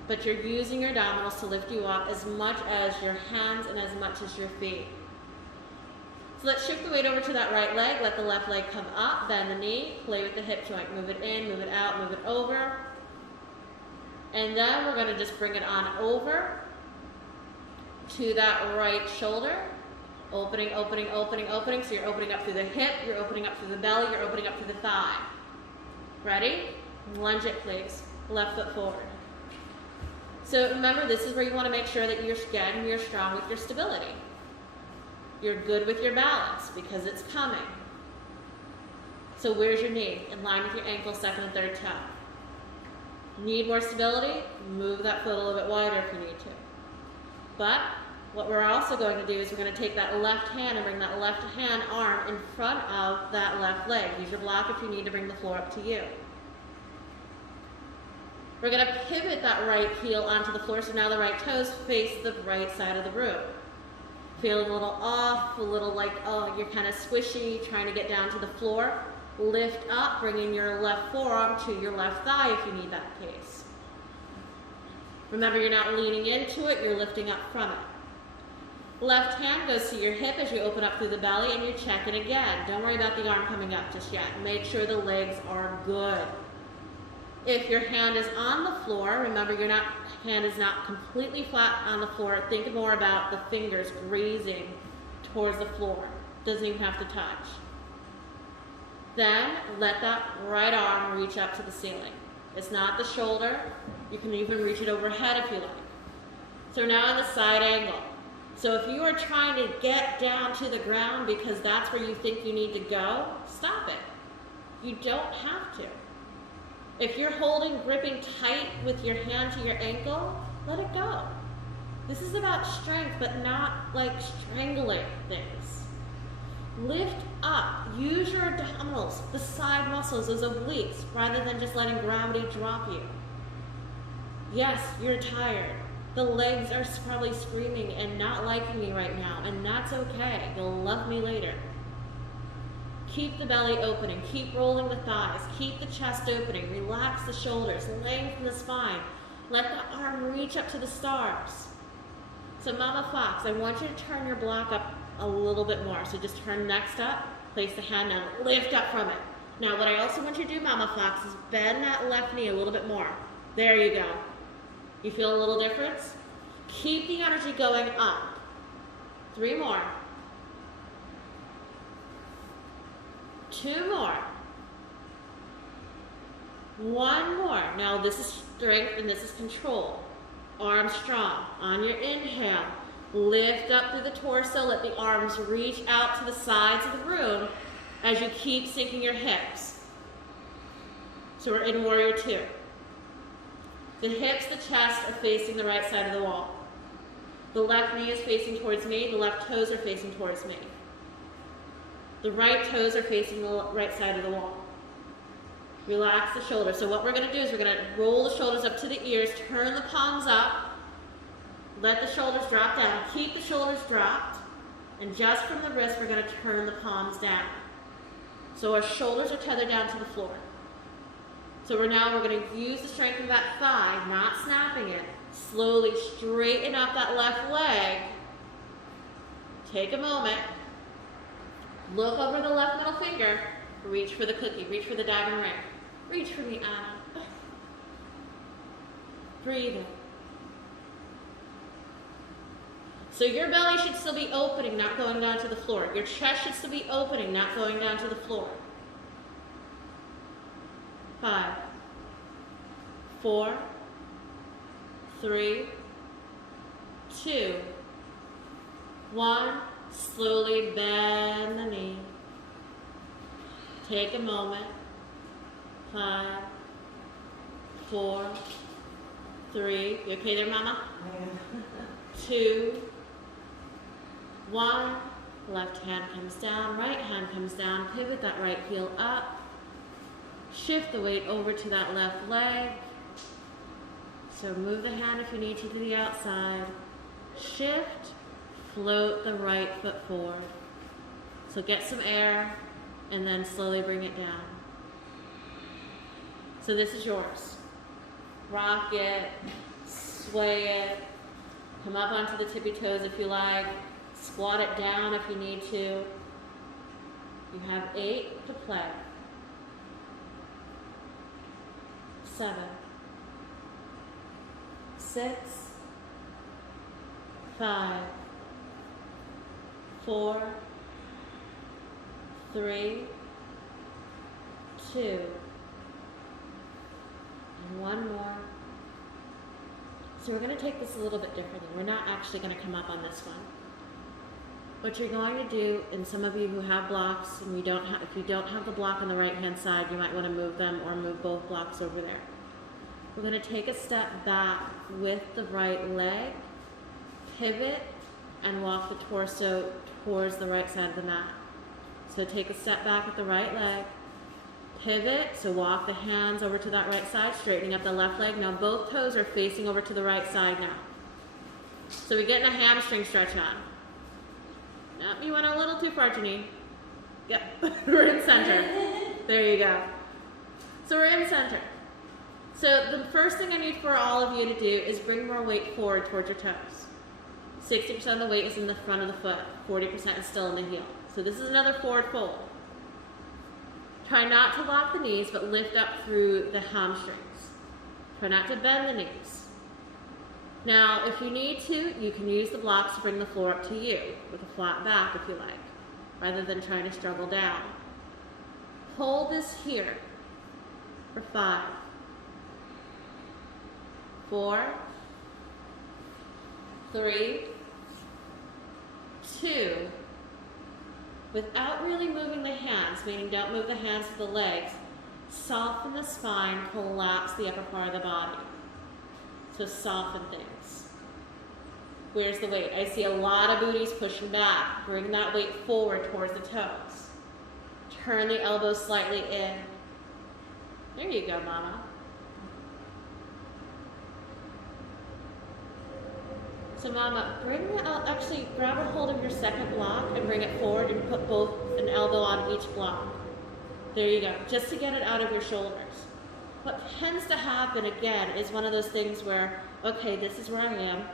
But you're using your abdominals to lift you up as much as your hands and as much as your feet. So let's shift the weight over to that right leg. Let the left leg come up, bend the knee, play with the hip joint. Move it in, move it out, move it over. And then we're going to just bring it on over to that right shoulder. Opening, opening, opening, opening. So you're opening up through the hip, you're opening up through the belly, you're opening up through the thigh. Ready? Lunge it, please. Left foot forward. So remember, this is where you want to make sure that you're strong with your stability. You're good with your balance because it's coming. So where's your knee? In line with your ankle, second and third toe. Need more stability? Move that foot a little bit wider if you need to. But what we're also going to do is we're going to take that left hand and bring that left hand arm in front of that left leg. Use your block if you need to bring the floor up to you. We're going to pivot that right heel onto the floor, so now the right toes face the right side of the room. Feeling a little off, a little like, oh, you're kind of squishy, trying to get down to the floor. Lift up, bringing your left forearm to your left thigh if you need that case. Remember, you're not leaning into it, you're lifting up from it. Left hand goes to your hip as you open up through the belly and you check it again. Don't worry about the arm coming up just yet. Make sure the legs are good. If your hand is on the floor, remember your hand is not completely flat on the floor. Think more about the fingers grazing towards the floor. Doesn't even have to touch. Then let that right arm reach up to the ceiling. It's not the shoulder. You can even reach it overhead if you like. So now in the side angle. So if you are trying to get down to the ground because that's where you think you need to go, stop it. You don't have to. If you're gripping tight with your hand to your ankle, let it go. This is about strength, but not like strangling things. Lift up. Use your abdominals, the side muscles, those obliques, rather than just letting gravity drop you. Yes, you're tired. The legs are probably screaming and not liking me right now, and that's okay. They'll love me later. Keep the belly opening. Keep rolling the thighs. Keep the chest opening. Relax the shoulders. Lengthen the spine. Let the arm reach up to the stars. So Mama Fox, I want you to turn your block up a little bit more. So just turn next up. Place the hand down. Lift up from it. Now what I also want you to do, Mama Fox, is bend that left knee a little bit more. There you go. You feel a little difference? Keep the energy going up. 3 more. 2 more. 1 more. Now this is strength and this is control. Arms strong. On your inhale, lift up through the torso. Let the arms reach out to the sides of the room as you keep sinking your hips. So we're in warrior 2. The hips, the chest are facing the right side of the wall. The left knee is facing towards me. The left toes are facing towards me. The right toes are facing the right side of the wall. Relax the shoulders. So what we're going to do is we're going to roll the shoulders up to the ears, turn the palms up, let the shoulders drop down. Keep the shoulders dropped, and just from the wrist, we're going to turn the palms down. So our shoulders are tethered down to the floor. So we're going to use the strength of that thigh, not snapping it. Slowly straighten up that left leg. Take a moment. Look over the left middle finger. Reach for the cookie. Reach for the diamond ring. Reach for me, Anna. Breathe in. So your belly should still be opening, not going down to the floor. Your chest should still be opening, not going down to the floor. 5, 4, 3, 2, 1. Slowly bend the knee. Take a moment. 5, 4, 3. You okay there, Mama? 2, 1. Left hand comes down, right hand comes down. Pivot that right heel up. Shift the weight over to that left leg. So move the hand if you need to the outside. Shift, float the right foot forward. So get some air and then slowly bring it down. So this is yours. Rock it, sway it, come up onto the tippy toes if you like, squat it down if you need to. You have 8 to play. 7, 6, 5, 4, 3, 2, and 1 more. So we're going to take this a little bit differently. We're not actually going to come up on this one. What you're going to do, and some of you who have blocks, and if you don't have the block on the right-hand side, you might want to move them or move both blocks over there. We're going to take a step back with the right leg, pivot, and walk the torso towards the right side of the mat. So take a step back with the right leg, pivot, so walk the hands over to that right side, straightening up the left leg. Now both toes are facing over to the right side now. So we're getting a hamstring stretch on. Nope, you went a little too far, Janine. Yep, we're in center. There you go. So we're in center. So the first thing I need for all of you to do is bring more weight forward towards your toes. 60% of the weight is in the front of the foot, 40% is still in the heel. So this is another forward fold. Try not to lock the knees, but lift up through the hamstrings. Try not to bend the knees. Now, if you need to, you can use the blocks to bring the floor up to you with a flat back if you like, rather than trying to struggle down. Hold this here for 5, 4, 3, 2, without really moving the hands, meaning don't move the hands to the legs, soften the spine, collapse the upper part of the body. So soften things. Where's the weight? I see a lot of booties pushing back. Bring that weight forward towards the toes. Turn the elbows slightly in. There you go, mama. So mama, bring the actually grab a hold of your second block and bring it forward and put both an elbow on each block. There you go, just to get it out of your shoulders. What tends to happen again is one of those things where, okay, this is where I am.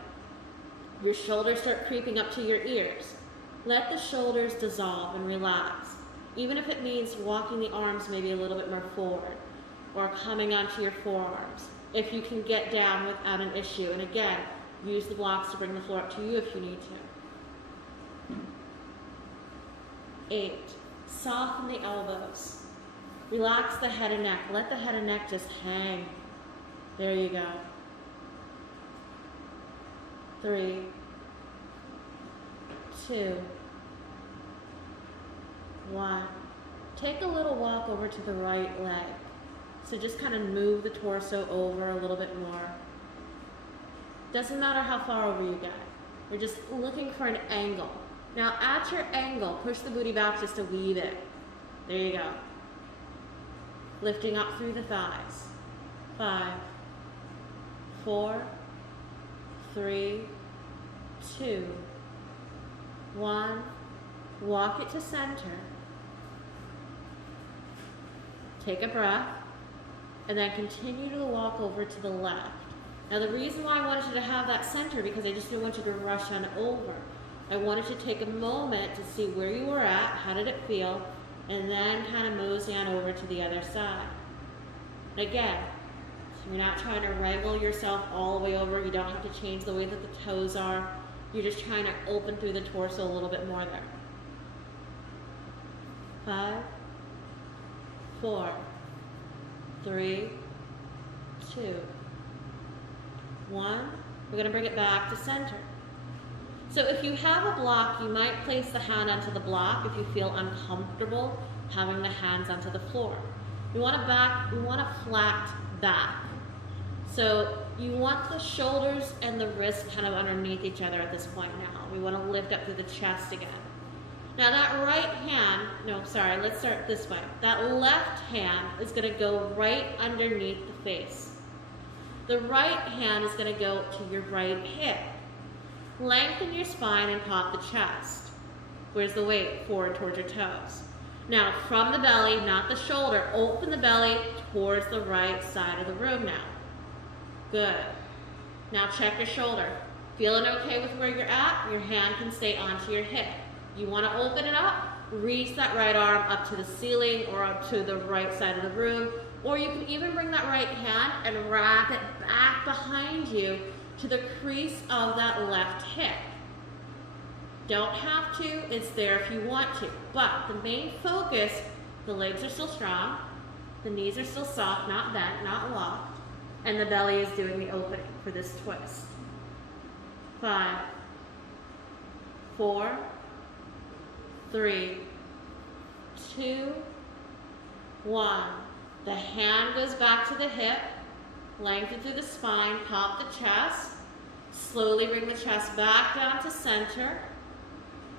Your shoulders start creeping up to your ears. Let the shoulders dissolve and relax. Even if it means walking the arms maybe a little bit more forward or coming onto your forearms. If you can get down without an issue. And again, use the blocks to bring the floor up to you if you need to. 8, soften the elbows. Relax the head and neck. Let the head and neck just hang. There you go. 3, 2, 1. Take a little walk over to the right leg. So just kind of move the torso over a little bit more. Doesn't matter how far over you get. We're just looking for an angle. Now at your angle, push the booty back just a wee bit. There you go. Lifting up through the thighs. 5, 4, 3, 2, 1. Walk it to center. Take a breath. And then continue to walk over to the left. Now the reason why I wanted you to have that center, because I just didn't want you to rush on over. I wanted you to take a moment to see where you were at, how did it feel, and then kind of mosey on over to the other side. And again, so you're not trying to wrangle yourself all the way over. You don't have to change the way that the toes are. You're just trying to open through the torso a little bit more there. 5, 4, 3, 2, 1. We're going to bring it back to center. So if you have a block, you might place the hand onto the block if you feel uncomfortable having the hands onto the floor. We want a flat back. So you want the shoulders and the wrists kind of underneath each other at this point now. We want to lift up through the chest again. Now that right hand, let's start this way. That left hand is going to go right underneath the face. The right hand is going to go to your right hip. Lengthen your spine and pop the chest. Where's the weight? Forward towards your toes. Now from the belly, not the shoulder, open the belly towards the right side of the room now. Good. Now check your shoulder. Feeling okay with where you're at? Your hand can stay onto your hip. You want to open it up? Reach that right arm up to the ceiling or up to the right side of the room. Or you can even bring that right hand and wrap it back behind you to the crease of that left hip. Don't have to, it's there if you want to. But the main focus, the legs are still strong, the knees are still soft, not bent, not locked, and the belly is doing the opening for this twist. 5, 4, 3, 2, 1. The hand goes back to the hip, lengthen through the spine, pop the chest, slowly bring the chest back down to center.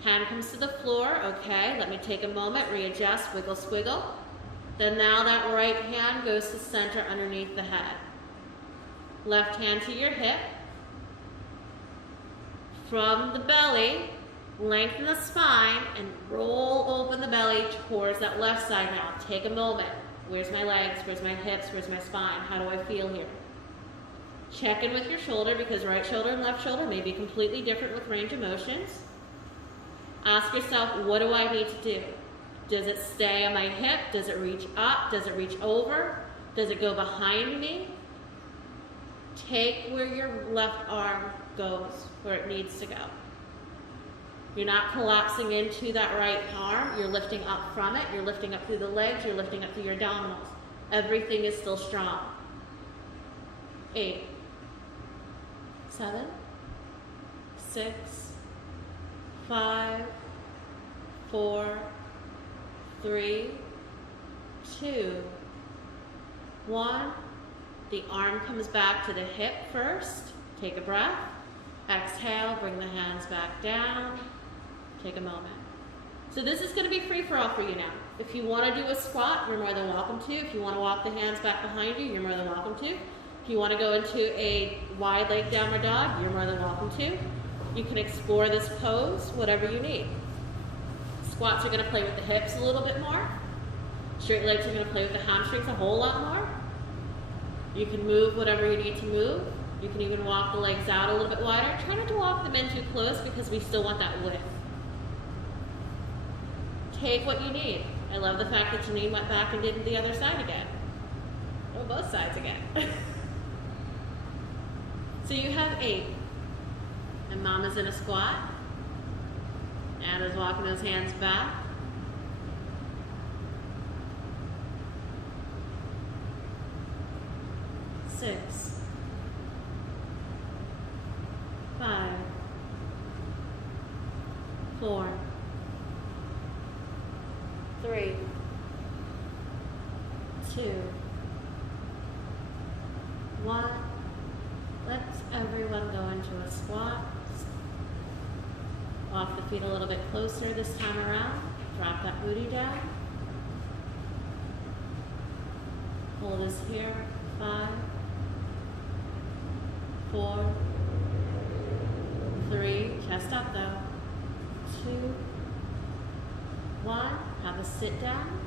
Hand comes to the floor, okay, let me take a moment, readjust, wiggle, squiggle. Then now that right hand goes to center underneath the head. Left hand to your hip. From the belly, lengthen the spine and roll open the belly towards that left side now. Take a moment. Where's my legs? Where's my hips? Where's my spine? How do I feel here? Check in with your shoulder because right shoulder and left shoulder may be completely different with range of motions. Ask yourself, what do I need to do? Does it stay on my hip? Does it reach up? Does it reach over? Does it go behind me? Take where your left arm goes, where it needs to go. You're not collapsing into that right arm. You're lifting up from it. You're lifting up through the legs. You're lifting up through your abdominals. Everything is still strong. 8, 7, 6, 5, 4, 3, 2, 1. The arm comes back to the hip first. Take a breath. Exhale, bring the hands back down. Take a moment. So this is going to be free for all for you now. If you want to do a squat, you're more than welcome to. If you want to walk the hands back behind you, you're more than welcome to. If you want to go into a wide leg downward dog, you're more than welcome to. You can explore this pose, whatever you need. Squats are going to play with the hips a little bit more. Straight legs are going to play with the hamstrings a whole lot more. You can move whatever you need to move. You can even walk the legs out a little bit wider. Try not to walk them in too close because we still want that width. Take what you need. I love the fact that Janine went back and did the other side again. Oh, both sides again. So you have 8. And Mama's in a squat. Anna's walking those hands back. 6, 5, 4, 3, 2, 1. Let's everyone go into a squat. Walk the feet a little bit closer this time around. Drop that booty down. Hold us here. 5, 4, 3, chest up though. 2, 1. Have a sit down.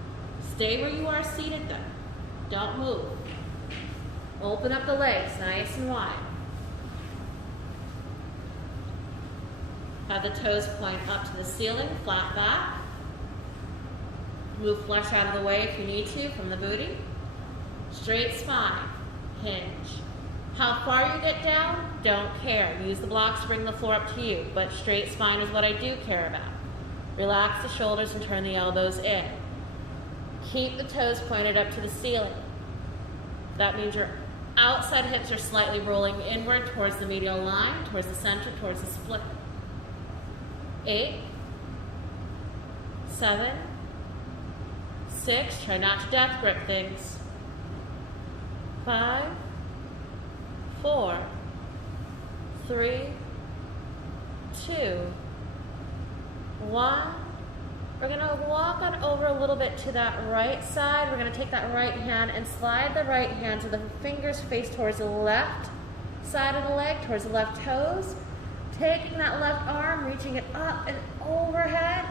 Stay where you are seated though. Don't move. Open up the legs nice and wide. Have the toes point up to the ceiling, flat back. Move flesh out of the way if you need to from the booty. Straight spine, hinge. How far you get down, don't care. Use the blocks to bring the floor up to you, but straight spine is what I do care about. Relax the shoulders and turn the elbows in. Keep the toes pointed up to the ceiling. That means your outside hips are slightly rolling inward towards the medial line, towards the center, towards the split. 8, 7, 6, try not to death grip things. 5, 4, 3, 2, 1. We're gonna walk on over a little bit to that right side. We're gonna take that right hand and slide the right hand so the fingers face towards the left side of the leg, towards the left toes. Taking that left arm, reaching it up and overhead.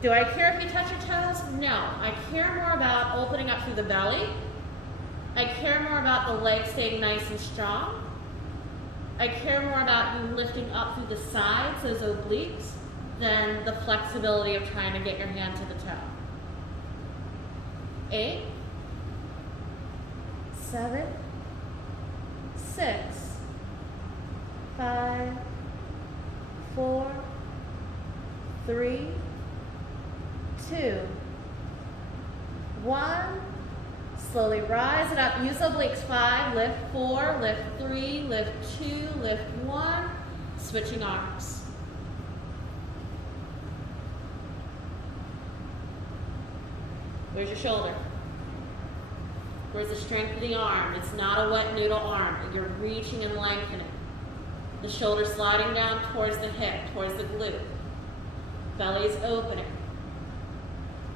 Do I care if you touch your toes? No. I care more about opening up through the belly. I care more about the legs staying nice and strong. I care more about you lifting up through the sides, those obliques, than the flexibility of trying to get your hand to the toe. 8, 7, 6, 5, 4, 3, 2, 1. Slowly rise it up. Use obliques. 5, lift 4, lift 3, lift 2, lift 1. Switching arms. Where's your shoulder? Where's the strength of the arm? It's not a wet noodle arm. You're reaching and lengthening. The shoulder sliding down towards the hip, towards the glute. Belly's opening.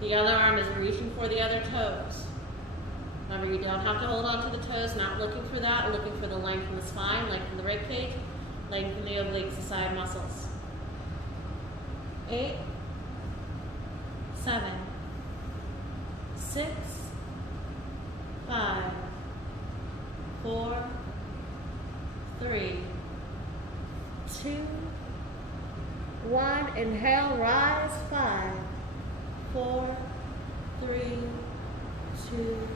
The other arm is reaching for the other toes. Remember, you don't have to hold on to the toes, not looking for that, looking for the length in the spine, length in the rib cage, length in the obliques, the side muscles. 8, 7, 6, 5, 4, 3, 2, 1. Inhale, rise. 5, 4, 3, 2,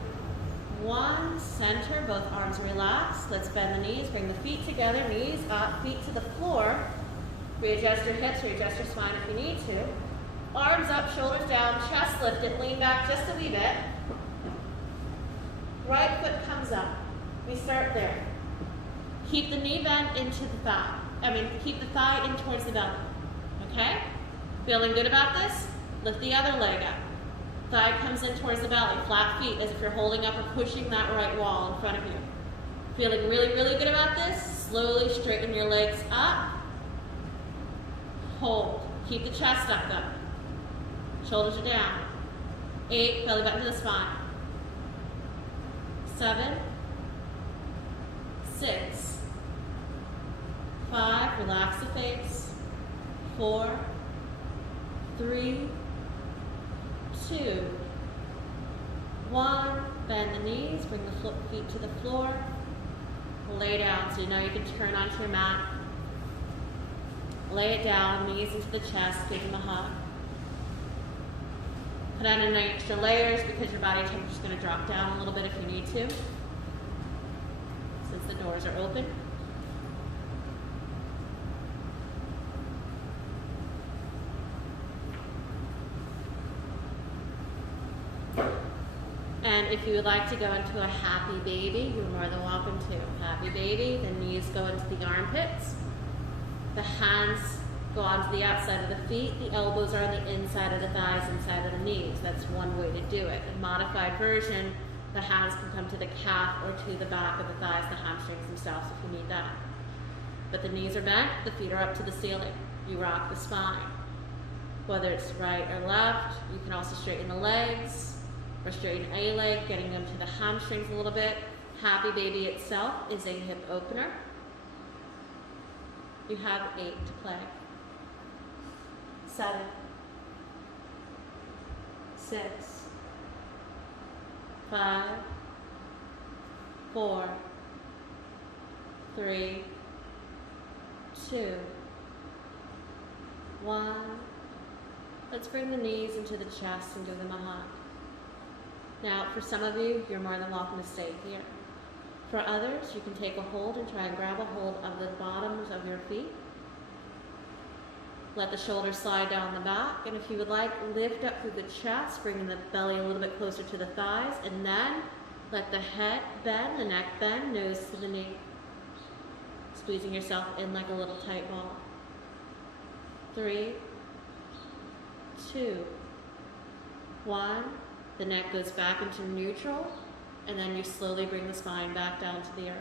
1. Center, both arms relaxed. Let's bend the knees, bring the feet together, knees up, feet to the floor. Readjust your hips, readjust your spine if you need to. Arms up, shoulders down, chest lifted, lean back just a wee bit. Right foot comes up. We start there. Keep the knee bent into the thigh. Keep the thigh in towards the belly. Okay? Feeling good about this? Lift the other leg up. Thigh comes in towards the belly. Flat feet as if you're holding up or pushing that right wall in front of you. Feeling really, really good about this? Slowly straighten your legs up. Hold. Keep the chest up though. Shoulders are down. 8, belly button to the spine. 7, 6, 5, relax the face. 4, 3, 2, 1. Bend the knees, bring the feet to the floor. Lay down so you know you can turn onto your mat. Lay it down, knees into the chest, give them a hug. Put on any extra layers because your body temperature is going to drop down a little bit if you need to, since the doors are open. And if you would like to go into a happy baby, you're more than welcome to. Happy baby, the knees go into the armpits. The hands go onto the outside of the feet. The elbows are on the inside of the thighs, inside of the knees. That's one way to do it. In modified version, the hands can come to the calf or to the back of the thighs, the hamstrings themselves if you need that. But the knees are bent, the feet are up to the ceiling. You rock the spine. Whether it's right or left, you can also straighten the legs or straighten a leg, getting them to the hamstrings a little bit. Happy baby itself is a hip opener. You have 8 to play. 7, 6, 5, 4, 3, 2, 1. Let's bring the knees into the chest and give them a hug. Now, for some of you, you're more than welcome to stay here. For others, you can take a hold and try and grab a hold of the bottoms of your feet. Let the shoulders slide down the back, and if you would like, lift up through the chest, bringing the belly a little bit closer to the thighs, and then let the head bend, the neck bend, nose to the knee. Squeezing yourself in like a little tight ball. 3, 2, 1. The neck goes back into neutral, and then you slowly bring the spine back down to the earth.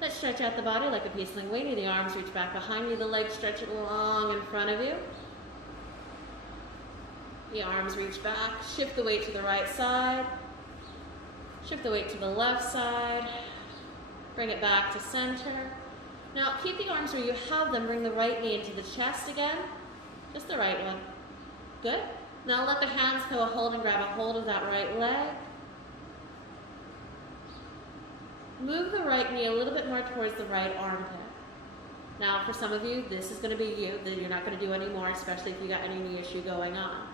Let's stretch out the body like a peaceling weenie. The arms reach back behind you, the legs stretch long in front of you. The arms reach back, shift the weight to the right side, shift the weight to the left side, bring it back to center. Now keep the arms where you have them, bring the right knee into the chest again, just the right one. Good. Now let the hands go a hold and grab a hold of that right leg. Move the right knee a little bit more towards the right armpit. Now for some of you, this is going to be you. You're not going to do any more, especially if you got any knee issue going on.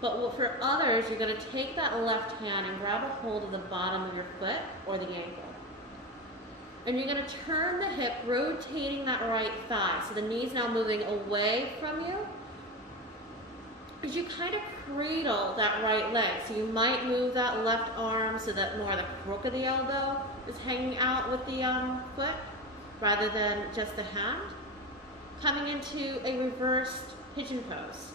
But for others, you're going to take that left hand and grab a hold of the bottom of your foot or the ankle. And you're going to turn the hip, rotating that right thigh. So the knee's now moving away from you. As you kind of cradle that right leg. So you might move that left arm so that more of the crook of the elbow is hanging out with the foot rather than just the hand. Coming into a reversed pigeon pose.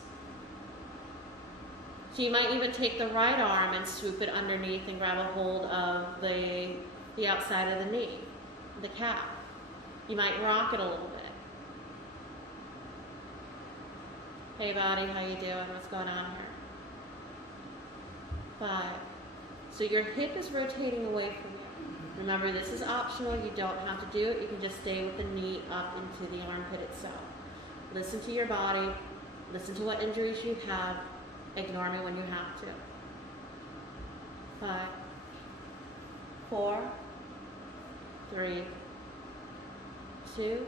So you might even take the right arm and swoop it underneath and grab a hold of the outside of the knee, the calf. You might rock it a little bit. Hey body, how you doing? What's going on here? 5. So your hip is rotating away from you. Remember, this is optional. You don't have to do it. You can just stay with the knee up into the armpit itself. Listen to your body. Listen to what injuries you have. Ignore me when you have to. 5, 4, 3, 2,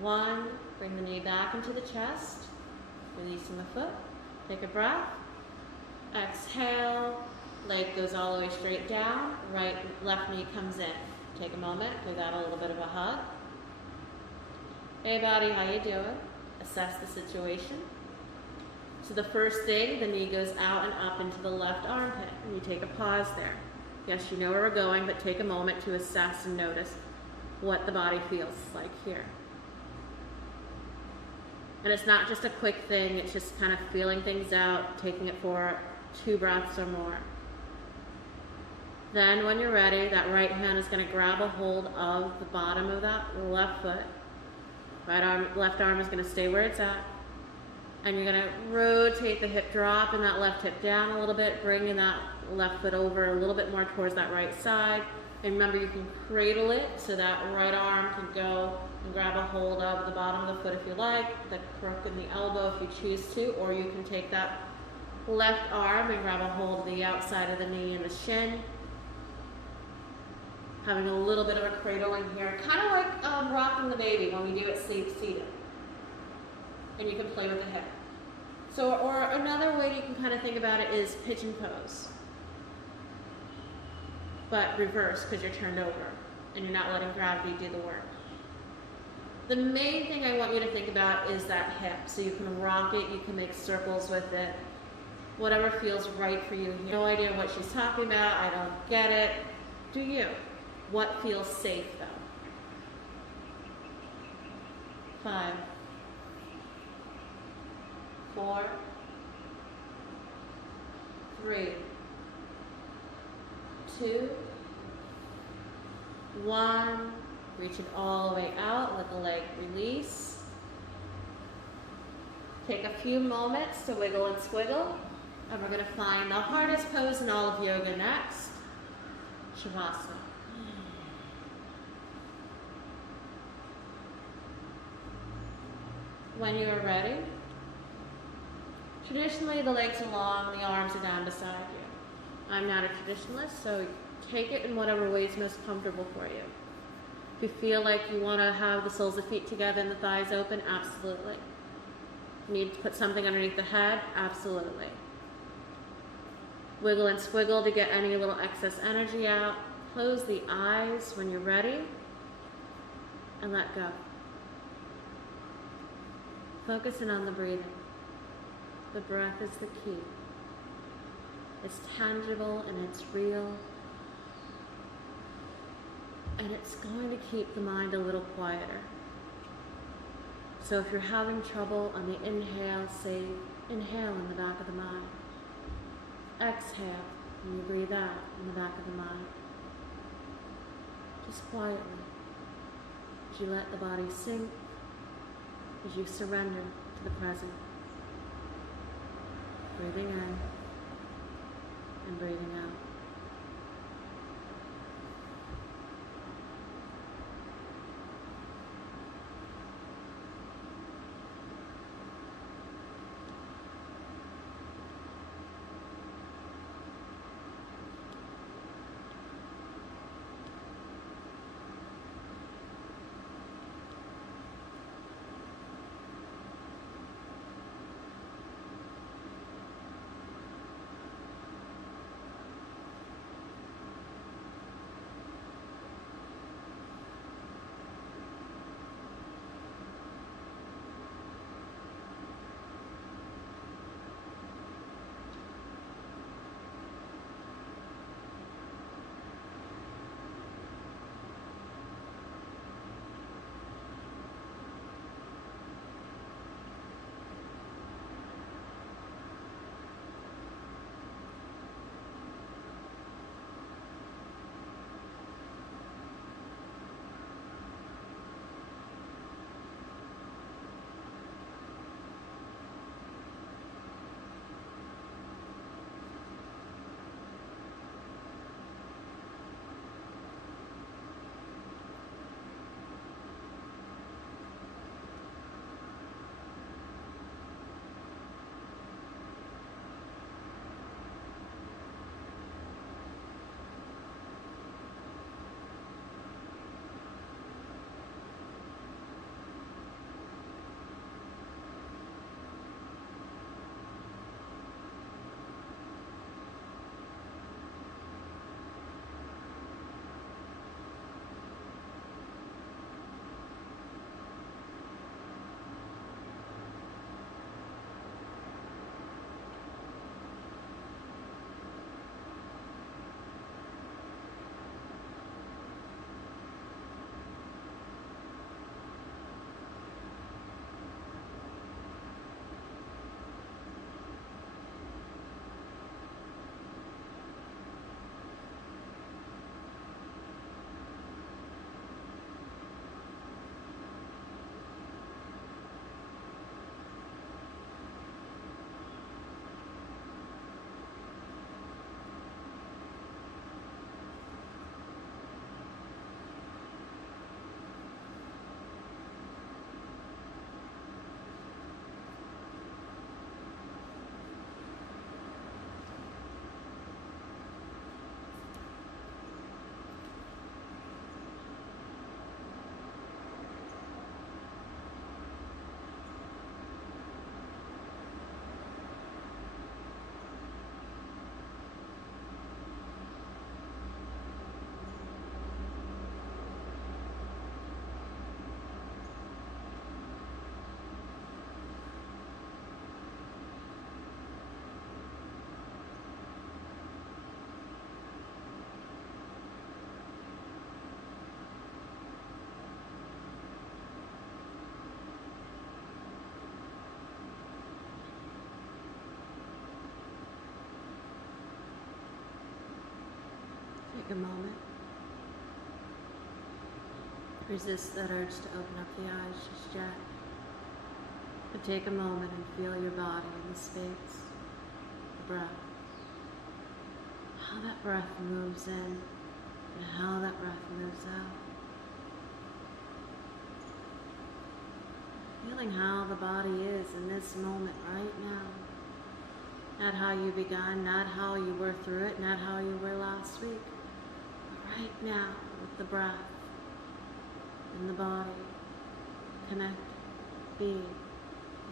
1. Bring the knee back into the chest. Releasing the foot. Take a breath. Exhale. Leg goes all the way straight down. Right, left knee comes in. Take a moment. Give that a little bit of a hug. Hey, body, how you doing? Assess the situation. So the first thing, the knee goes out and up into the left armpit. And you take a pause there. Yes, you know where we're going, but take a moment to assess and notice what the body feels like here. And it's not just a quick thing, it's just kind of feeling things out, taking it for 2 breaths or more. Then when you're ready, that right hand is going to grab a hold of the bottom of that left foot. Left arm is going to stay where it's at. And you're going to rotate the hip drop and that left hip down a little bit, bringing that left foot over a little bit more towards that right side. And remember, you can cradle it so that right arm can go and grab a hold of the bottom of the foot if you like, the crook and the elbow if you choose to, or you can take that left arm and grab a hold of the outside of the knee and the shin. Having a little bit of a cradling here, kind of like rocking the baby when we do it seated. And you can play with the hip. So, or another way you can kind of think about it is pigeon pose. But reverse, because you're turned over and you're not letting gravity do the work. The main thing I want you to think about is that hip. So you can rock it, you can make circles with it, whatever feels right for you. No idea what she's talking about, I don't get it. Do you? What feels safe though? 5, 4, 3, 2, 1. Reach it all the way out, let the leg release. Take a few moments to wiggle and squiggle. And we're going to find the hardest pose in all of yoga next, Shavasana. When you are ready, traditionally the legs are long, the arms are down beside you. I'm not a traditionalist, so take it in whatever way is most comfortable for you. If you feel like you want to have the soles of feet together and the thighs open, absolutely. You need to put something underneath the head, absolutely. Wiggle and squiggle to get any little excess energy out. Close the eyes when you're ready and let go. Focus in on the breathing. The breath is the key. It's tangible and it's real. And it's going to keep the mind a little quieter. So if you're having trouble on the inhale, say inhale in the back of the mind. Exhale when you breathe out in the back of the mind. Just quietly, as you let the body sink, as you surrender to the present. Breathing in and breathing out. a moment. Resist that urge to open up the eyes just yet. But take a moment and feel your body in the space, the breath. How that breath moves in and how that breath moves out. Feeling how the body is in this moment right now. Not how you began, not how you were through it, not how you were last week, but right now with the breath in the body, connect, be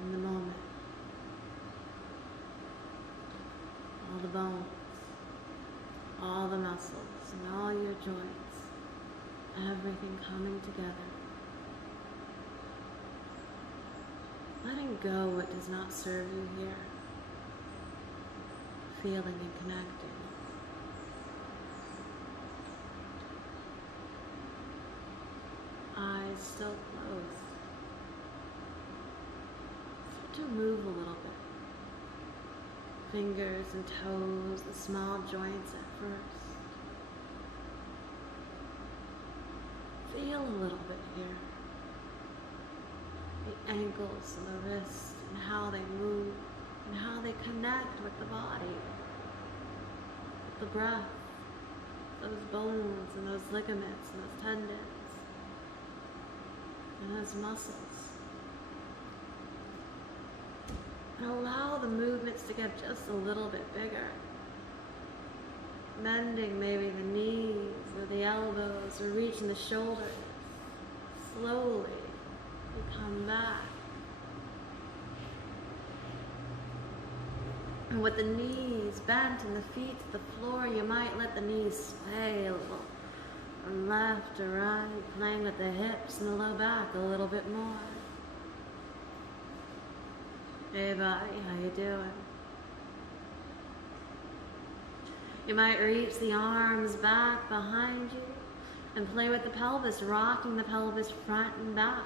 in the moment. All the bones, all the muscles, and all your joints, everything coming together. Letting go what does not serve you here. Feeling and connecting. Eyes still closed. Start to move a little bit. Fingers and toes, the small joints at first. Feel a little bit here. The ankles and the wrists and how they move and how they connect with the body, with the breath, those bones and those ligaments and those tendons and those muscles. And allow the movements to get just a little bit bigger. Bending maybe the knees or the elbows or reaching the shoulders. Slowly you come back. And with the knees bent and the feet to the floor, you might let the knees sway a little from left to right, playing with the hips and the low back a little bit more. Hey buddy, how you doing? You might reach the arms back behind you and play with the pelvis, rocking the pelvis front and back.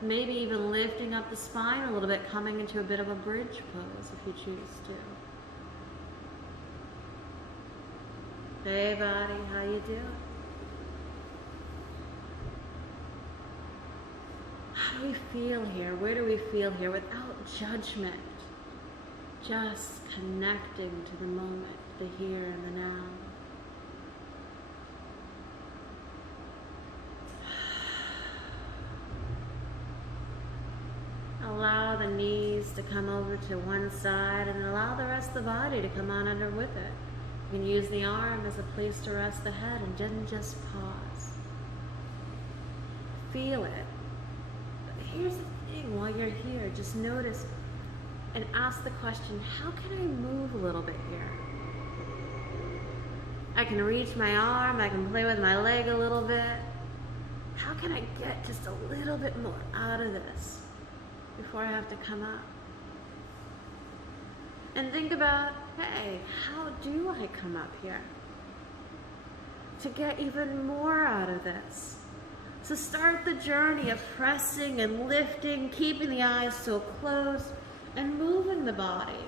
Maybe even lifting up the spine a little bit, coming into a bit of a bridge pose if you choose to. Hey buddy, how you doing? How do we feel here? Where do we feel here without judgment? Just connecting to the moment, the here and the now. Allow the knees to come over to one side and allow the rest of the body to come on under with it. You can use the arm as a place to rest the head and then just pause. Feel it. But here's the thing, while you're here, just notice and ask the question, how can I move a little bit here? I can reach my arm, I can play with my leg a little bit. How can I get just a little bit more out of this before I have to come up? And think about, hey, how do I come up here to get even more out of this? So start the journey of pressing and lifting, keeping the eyes still closed, and moving the body.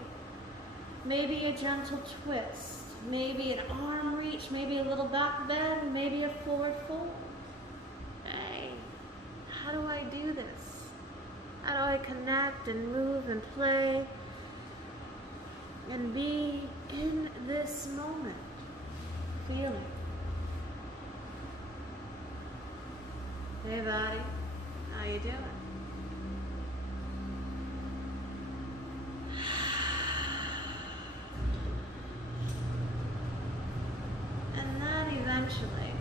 Maybe a gentle twist, maybe an arm reach, maybe a little back bend, maybe a forward fold. Hey, how do I do this? How do I connect and move and play and be in this moment? Feeling. Hey buddy, how you doing? And then eventually,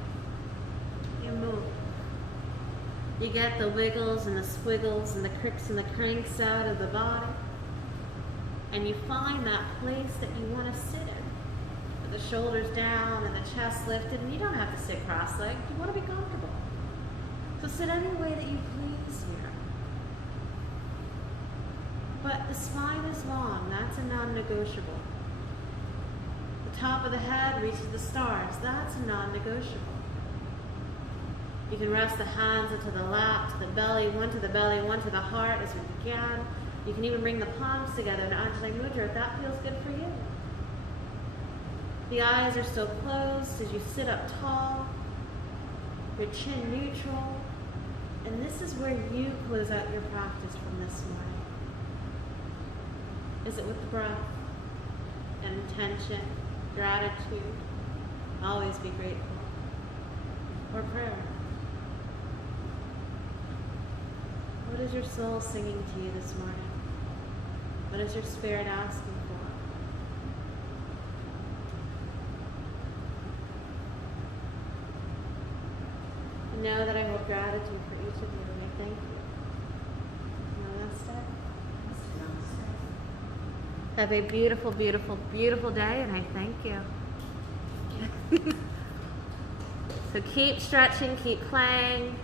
you move. You get the wiggles and the squiggles and the cricks and the cranks out of the body. And you find that place that you want to sit in. With the shoulders down and the chest lifted. And you don't have to sit cross-legged. You want to be comfortable. So sit any way that you please here. But the spine is long. That's a non-negotiable. The top of the head reaches the stars. That's a non-negotiable. You can rest the hands into the lap, to the belly, one to the belly, one to the heart as we began. You can even bring the palms together in Anjali Mudra if that feels good for you. The eyes are still closed as you sit up tall, your chin neutral, and this is where you close out your practice from this morning. Is it with the breath, intention, gratitude, always be grateful, or prayer? What is your soul singing to you this morning? What is your spirit asking for? Know that I hold gratitude for each of you, and I thank you. Namaste. Have a beautiful, beautiful, beautiful day, and I thank you. So keep stretching, keep playing.